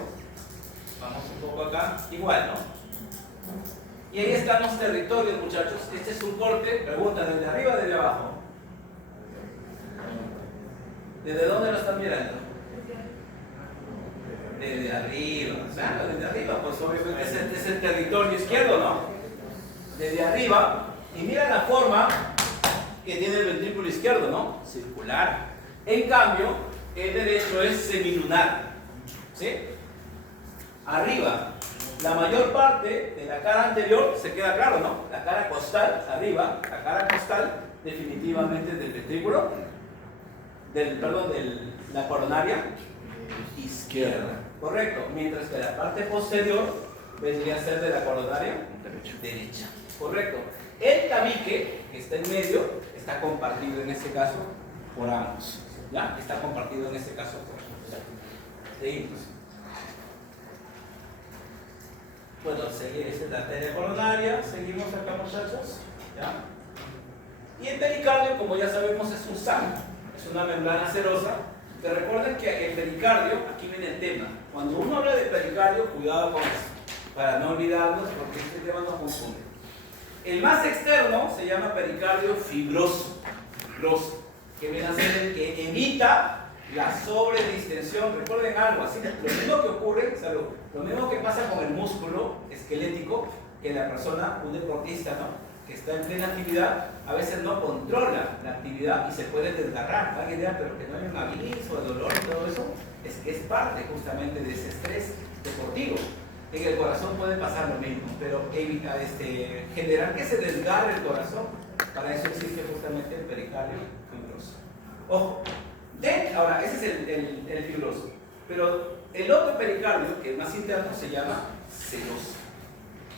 Vamos un poco acá. Igual, ¿no? Y ahí están los territorios, muchachos. Este es un corte. Pregunta, ¿desde arriba o desde abajo? ¿Desde dónde lo están mirando? Desde arriba. Claro, desde arriba. Pues obviamente es el territorio izquierdo, ¿no? Desde arriba. Y mira la forma que tiene el ventrículo izquierdo, ¿no? Circular. En cambio, el derecho es semilunar. ¿Sí? Arriba. La mayor parte de la cara anterior se queda claro, ¿no? La cara costal, arriba, la cara costal, definitivamente del ventrículo, la coronaria izquierda. Correcto. Mientras que la parte posterior vendría a ser de la coronaria derecha. Correcto. El tabique, que está en medio, está compartido en este caso por ambos. ¿Ya? Está compartido en este caso por ambos. Seguimos. Bueno, esa es la arteria coronaria. Seguimos acá, muchachos. ¿Ya? Y el pericardio, como ya sabemos, es un saco. Es una membrana serosa. Que recuerden que el pericardio, aquí viene el tema. Cuando uno habla de pericardio, cuidado con eso, para no olvidarnos, porque este tema nos confunde. El más externo se llama pericardio fibroso, que viene a ser el que evita la sobredistensión. Recuerden algo, así lo mismo que ocurre, lo mismo que pasa con el músculo esquelético, que la persona, un deportista, ¿no?, que está en plena actividad, a veces no controla la actividad y se puede desgarrar. Alguien dirá, pero que no hay un aviso, dolor y todo eso, es que es parte justamente de ese estrés deportivo. En el corazón puede pasar lo mismo, pero evita generar que se desgarre el corazón. Para eso existe justamente el pericardio fibroso. Ojo, ahora ese es el fibroso, pero el otro pericardio, que es más interno, se llama seroso.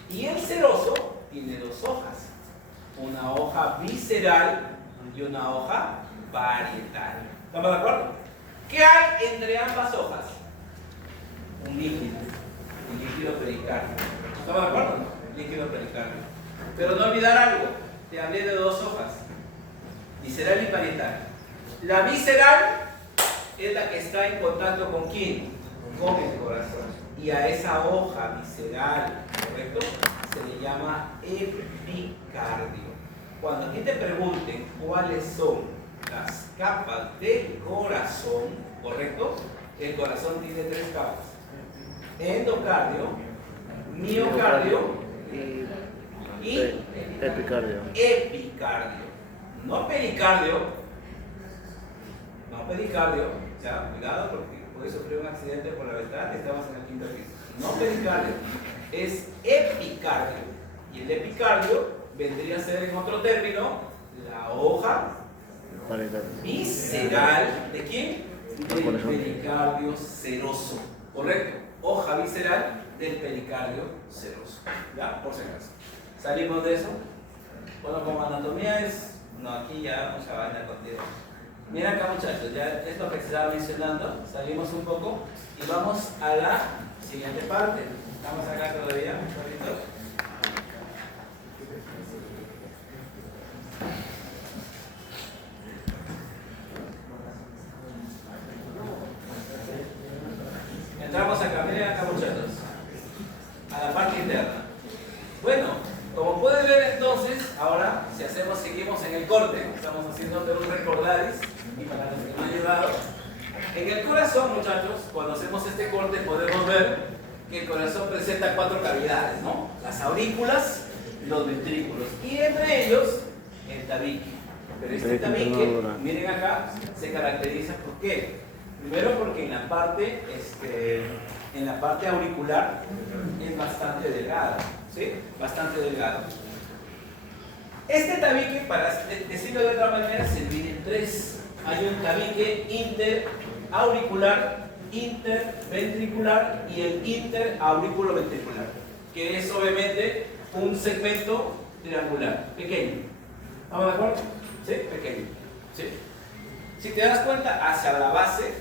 Y el seroso tiene dos hojas, una hoja visceral y una hoja parietal. ¿Estamos de acuerdo? ¿Qué hay entre ambas hojas? Un líquido pericardio. ¿Estamos de acuerdo? Líquido pericardio. Pero no olvidar algo, te hablé de dos hojas, visceral y parietal. La visceral es la que está en contacto con ¿quién? Con el corazón. Y a esa hoja visceral, ¿correcto?, se le llama epicardio. Cuando aquí te pregunten cuáles son las capas del corazón, ¿correcto? El corazón tiene tres capas: endocardio, miocardio y epicardio. No pericardio. No pericardio. Ya, cuidado porque puede sufrir un accidente por la ventana. Estamos en el quinto piso. No pericardio. Es epicardio. Y el epicardio vendría a ser, en otro término, la hoja visceral ¿de quién? Del pericardio seroso. ¿Correcto? Hoja visceral del pericardio seroso. ¿Ya? Por si acaso. ¿Salimos de eso? Bueno, como anatomía es... No, aquí ya mucha vaina contigo. Mira acá, muchachos, ya es lo que se estaba mencionando. Salimos un poco y vamos a la siguiente parte. Estamos acá todavía, un poquito. Entramos acá, miren acá, muchachos, a la parte interna. Bueno, como pueden ver entonces, ahora si seguimos en el corte, estamos haciendo un recordaris, y para los que no han llegado, en el corazón, muchachos, cuando hacemos este corte podemos ver que el corazón presenta cuatro cavidades, ¿no? Las aurículas, los ventrículos, y entre ellos el tabique. Pero este tabique, miren acá, se caracteriza ¿por qué? Primero porque en la parte auricular es bastante delgado, ¿sí? Bastante delgado. Este tabique, para decirlo de otra manera, se divide en tres. Hay un tabique interauricular, interventricular y el interauriculoventricular. que es obviamente un segmento triangular, pequeño. ¿Estamos de acuerdo? ¿Sí? Pequeño. ¿Sí? Si te das cuenta, hacia la base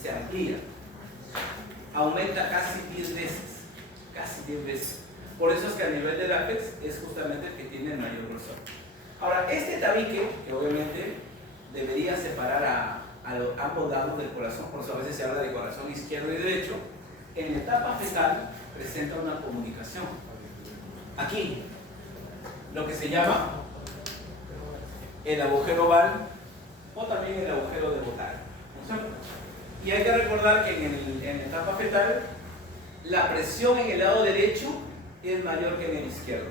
se amplía, aumenta casi 10 veces, casi 10 veces. Por eso es que a nivel del ápex es justamente el que tiene el mayor grosor. Ahora, este tabique, que obviamente debería separar a ambos lados del corazón, por eso a veces se habla de corazón izquierdo y derecho, en la etapa fetal presenta una comunicación. Aquí, lo que se llama el agujero oval o también el agujero de Botay. Y hay que recordar que en la etapa fetal la presión en el lado derecho es mayor que en el izquierdo,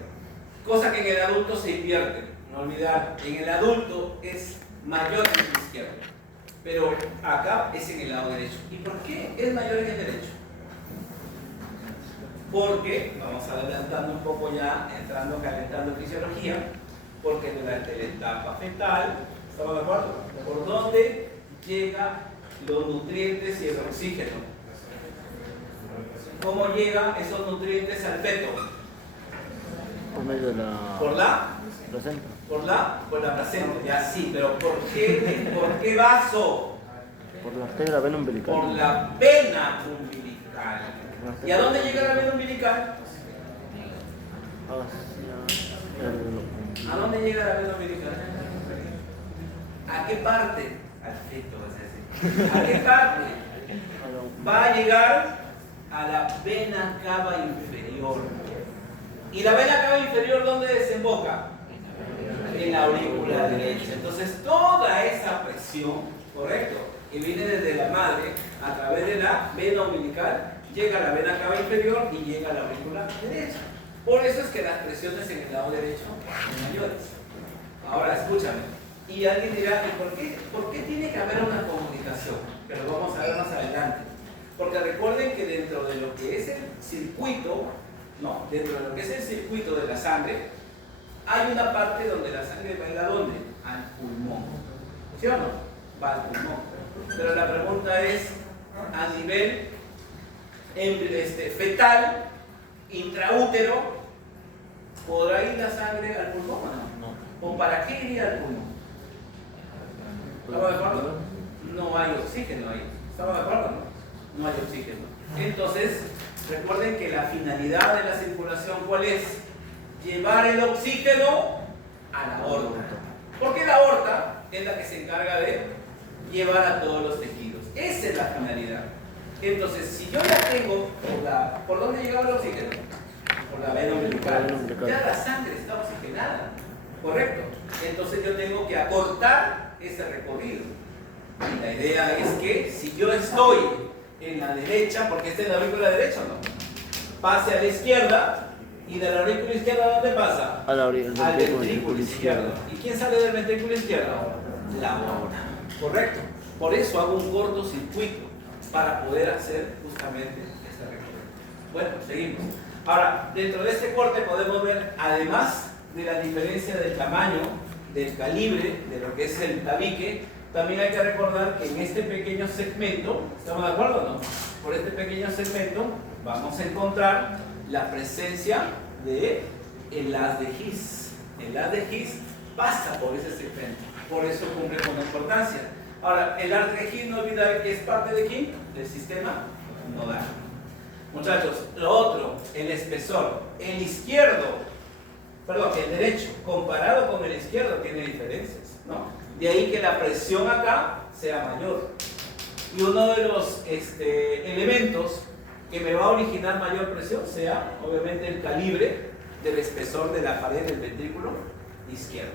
cosa que en el adulto se invierte. No olvidar, en el adulto es mayor en el izquierdo, pero acá es en el lado derecho. ¿Y por qué es mayor en el derecho? Porque, vamos adelantando un poco ya, calentando en fisiología, porque durante la etapa fetal, ¿estamos de acuerdo? ¿Por dónde llegan los nutrientes y el oxígeno? ¿Cómo llegan esos nutrientes al feto? Por medio de la placenta. Por la placenta, ya sí, pero ¿por qué vaso? Por la arteria, la vena umbilical. Por la vena umbilical. ¿Y a dónde llega la vena umbilical? ¿A dónde llega la vena umbilical? ¿A qué parte? Al feto, vas a decir. ¿A qué parte? Va a llegar a la vena cava inferior. ¿Y la vena cava inferior dónde desemboca? En la aurícula derecha. Entonces toda esa presión, correcto, que viene desde la madre a través de la vena umbilical, llega a la vena cava inferior y llega a la aurícula derecha. Por eso es que las presiones en el lado derecho son mayores. Ahora escúchame. Y alguien dirá, ¿por qué tiene que haber una comunicación? Pero lo vamos a ver más adelante. Porque recuerden que dentro de lo que es el circuito, dentro de lo que es el circuito de la sangre, hay una parte donde la sangre va a ir ¿a dónde? Al pulmón. ¿Sí o no? Va al pulmón. Pero la pregunta es, a nivel fetal, intraútero, ¿podrá ir la sangre al pulmón o no? ¿O para qué iría al pulmón? ¿Estamos de acuerdo? No hay oxígeno ahí. ¿Estamos de acuerdo? No hay oxígeno. Entonces, recuerden que la finalidad de la circulación, ¿cuál es? Llevar el oxígeno a la aorta. Porque la aorta es la que se encarga de llevar a todos los tejidos. Esa es la finalidad. Entonces, si yo ya tengo ¿por dónde llegaba el oxígeno? Por la vena umbilical. Ya la sangre está oxigenada. ¿Correcto? Entonces yo tengo que acortar ese recorrido. Y la idea es que si yo estoy en la derecha, porque esta es la aurícula derecha, ¿no? Pase a la izquierda. ¿Y de la aurícula izquierda dónde pasa? Al ventrículo izquierdo. ¿Y quién sale del ventrículo izquierdo? La aorta. ¿Correcto? Por eso hago un cortocircuito para poder hacer justamente este recorrido. Bueno, seguimos. Ahora, dentro de este corte podemos ver, además de la diferencia del tamaño, del calibre, de lo que es el tabique, también hay que recordar que en este pequeño segmento, ¿estamos de acuerdo o no? Por este pequeño segmento vamos a encontrar la presencia de el haz de His. El haz de His pasa por ese segmento, por eso cumple con importancia. Ahora, el haz de His, no olvidar que es parte de quién? Del sistema nodal. Muchachos, lo otro, el espesor. El derecho, comparado con el izquierdo, tiene diferencias, ¿no? De ahí que la presión acá sea mayor. Y uno de los elementos que me va a originar mayor presión sea, obviamente, el calibre del espesor de la pared del ventrículo izquierdo.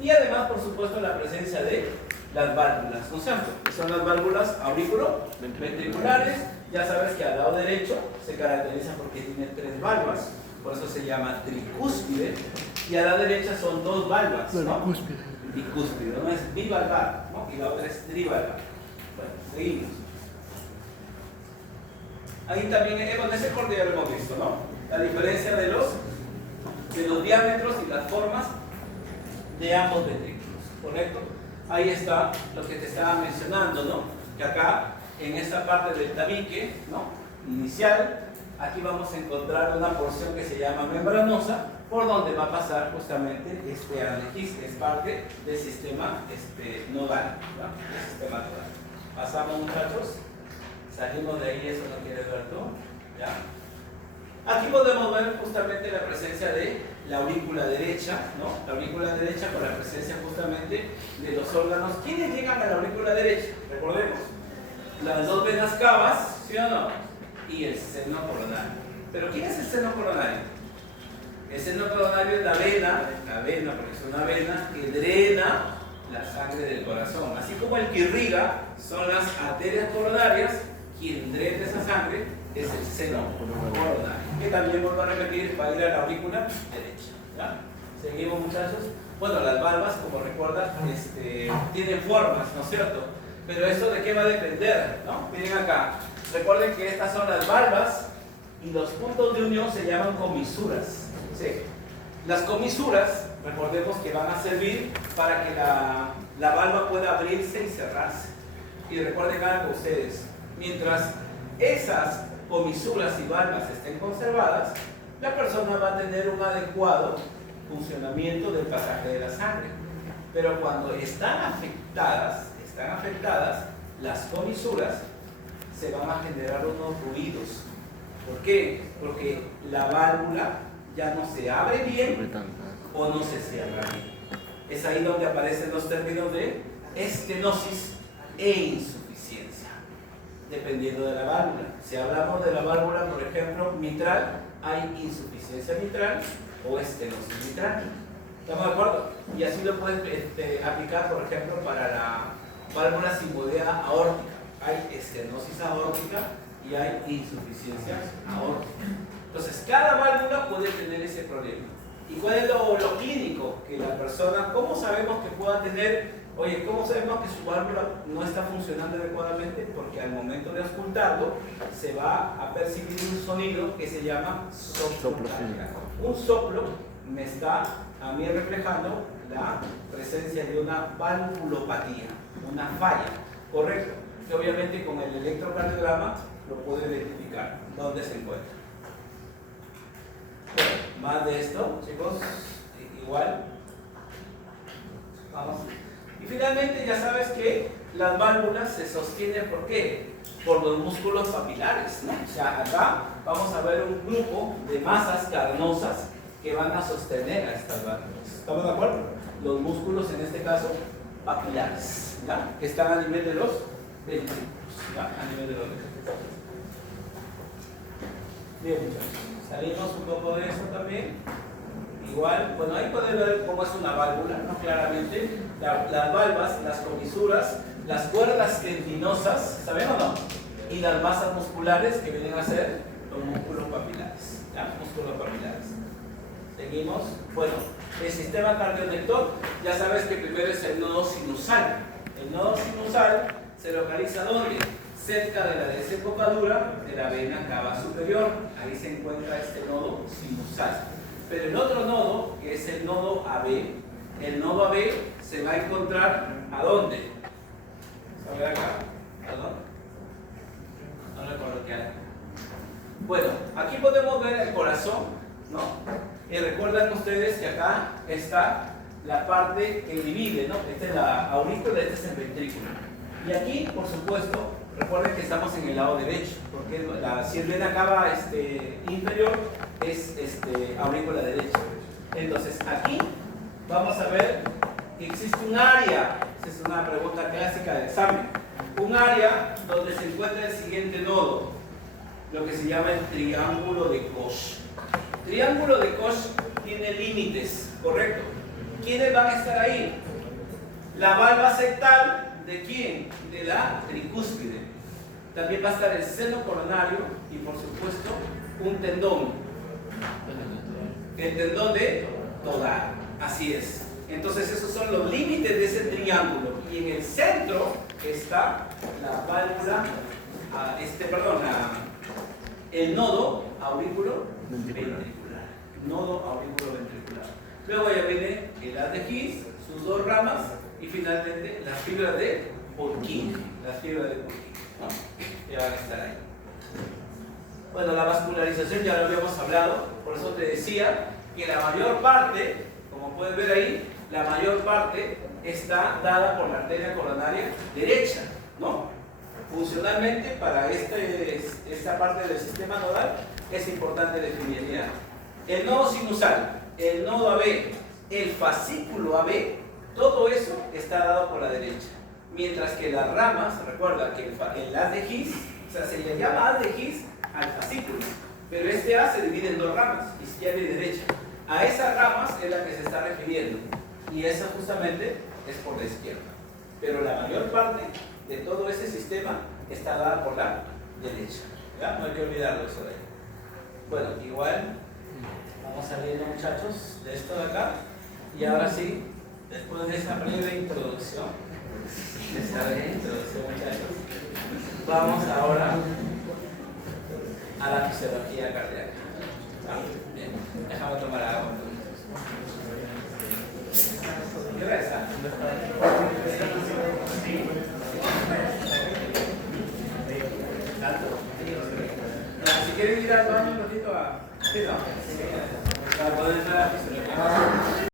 Y además, por supuesto, la presencia de las válvulas, ¿no es cierto? Que son las válvulas auriculo-ventriculares. Ya sabes que al lado derecho se caracteriza porque tiene 3 válvulas, por eso se llama tricúspide, y a la derecha son 2 válvulas, ¿no? Bicúspide, no es bivalvar, ¿no? Y la otra es trivalvar. Bueno, seguimos. Ahí también, en ese corte ya lo hemos visto, ¿no? La diferencia de los diámetros y las formas de ambos ventrículos, ¿correcto? Ahí está lo que te estaba mencionando, ¿no? Que acá, en esta parte del tabique, ¿no? Inicial, aquí vamos a encontrar una porción que se llama membranosa, por donde va a pasar justamente este Arne-Gis, que es parte del sistema nodal, ¿no? Del sistema nodal. Pasamos, muchachos, salimos de ahí, eso no quiere ver tú, ¿ya? Aquí podemos ver justamente la presencia de la aurícula derecha, ¿no? La aurícula derecha con la presencia justamente de los órganos. ¿Quiénes llegan a la aurícula derecha? Recordemos, las dos venas cavas, ¿sí o no? Y el seno coronario. ¿Pero quién es el seno coronario? El seno coronario es la vena, porque es una vena que drena la sangre del corazón. Así como el que irriga son las arterias coronarias, quien drena esa sangre es el seno coronario, que también vuelvo a repetir, va a ir a la aurícula derecha, ¿ya? Seguimos, muchachos. Bueno, las valvas, como recuerdan, tienen formas, ¿no es cierto? Pero eso de qué va a depender, ¿no? Miren acá, recuerden que estas son las valvas y los puntos de unión se llaman comisuras. ¿Sí? Las comisuras, recordemos que van a servir para que la valva pueda abrirse y cerrarse. Y recuerden algo ustedes, mientras esas comisuras y valvas estén conservadas, la persona va a tener un adecuado funcionamiento del pasaje de la sangre. Pero cuando están afectadas las comisuras, se van a generar unos ruidos. ¿Por qué? Porque la válvula ya no se abre bien o no se cierra bien. Es ahí donde aparecen los términos de estenosis e insuficiencia, dependiendo de la válvula. Si hablamos de la válvula, por ejemplo, mitral, hay insuficiencia mitral o estenosis mitral. ¿Estamos de acuerdo? Y así lo puedes aplicar, por ejemplo, para la válvula simboleada aórtica. Hay estenosis aórtica y hay insuficiencia aórtica. Entonces, cada válvula puede tener ese problema. ¿Y cuál es lo clínico? Que la persona, ¿cómo sabemos que pueda tener, cómo sabemos que su válvula no está funcionando adecuadamente? Porque al momento de auscultarlo, se va a percibir un sonido que se llama soplo cardíaco. Un soplo me está a mí reflejando la presencia de una valvulopatía, una falla, ¿correcto? Que obviamente con el electrocardiograma lo puedo identificar dónde se encuentra. Bueno, más de esto, chicos, igual. Vamos. Y finalmente ya sabes que las válvulas se sostienen, ¿por qué? Por los músculos papilares, ¿no? O sea, acá vamos a ver un grupo de masas carnosas que van a sostener a estas válvulas. ¿Estamos de acuerdo? Los músculos, en este caso, papilares, ¿ya? Que están a nivel de los ventrículos, ¿ya? A nivel de los ventrículos. Bien, muchachos. Salimos un poco de eso también. Igual, bueno, ahí pueden ver cómo es una válvula, ¿no? Claramente. Las valvas, las comisuras, las cuerdas tendinosas, ¿saben o no? Y las masas musculares que vienen a ser los músculos papilares, ¿ya? Músculos papilares. Seguimos. Bueno, el sistema cardionector, ya sabes que primero es el nodo sinusal. El nodo sinusal se localiza ¿dónde? Cerca de la desembocadura de la vena cava superior. Ahí se encuentra este nodo sinusal. Pero el otro nodo, que es el nodo AB, el nodo AB se va a encontrar ¿a dónde? ¿Sabe acá? ¿A dónde? No recuerdo qué hay. Bueno, aquí podemos ver el corazón, ¿no? Y recuerdan ustedes que acá está la parte que divide, ¿no? Esta es la aurícula, este es el ventrículo. Y aquí, por supuesto, recuerden que estamos en el lado derecho, porque si el vena cava inferior es aurícula derecha. Entonces, aquí vamos a ver que existe un área, esa es una pregunta clásica de examen, un área donde se encuentra el siguiente nodo, lo que se llama el triángulo de Koch. Triángulo de Koch tiene límites, ¿correcto? ¿Quiénes van a estar ahí? La valva septal, ¿de quién? De la tricúspide. También va a estar el seno coronario y, por supuesto, un tendón. El tendón de Todar. Así es. Entonces, esos son los límites de ese triángulo. Y en el centro está la válvula, el nodo aurículo ventricular. Nodo aurículo ventricular. Luego ya viene el haz de His, sus dos ramas, y finalmente las fibras de Purkinje. Las fibras de Purkinje, ¿no? Que van a estar ahí. Bueno, la vascularización ya lo habíamos hablado, por eso te decía que la mayor parte, como puedes ver ahí, la mayor parte está dada por la arteria coronaria derecha, ¿no? Funcionalmente, para esta parte del sistema nodal es importante definir. Mira, el nodo sinusal, el nodo AB, el fascículo AB, todo eso está dado por la derecha. Mientras que las ramas, recuerda que el haz de His, o sea, se le llama haz de His al fascículo, pero este haz se divide en dos ramas, izquierda y derecha. A esas ramas es la que se está refiriendo, y esa justamente es por la izquierda. Pero la mayor parte de todo ese sistema está dada por la derecha. ¿Ya? No hay que olvidarlo eso de ahí. Bueno, igual vamos saliendo, muchachos, de esto de acá, y ahora sí, después de esa breve introducción, muchachos, vamos ahora a la fisiología cardíaca. Bien, déjame tomar agua. ¿Qué hora es? ¿Tanto? Si quieren ir al baño un ratito a... ¿Sí, no? Para poder entrar a la fisiología.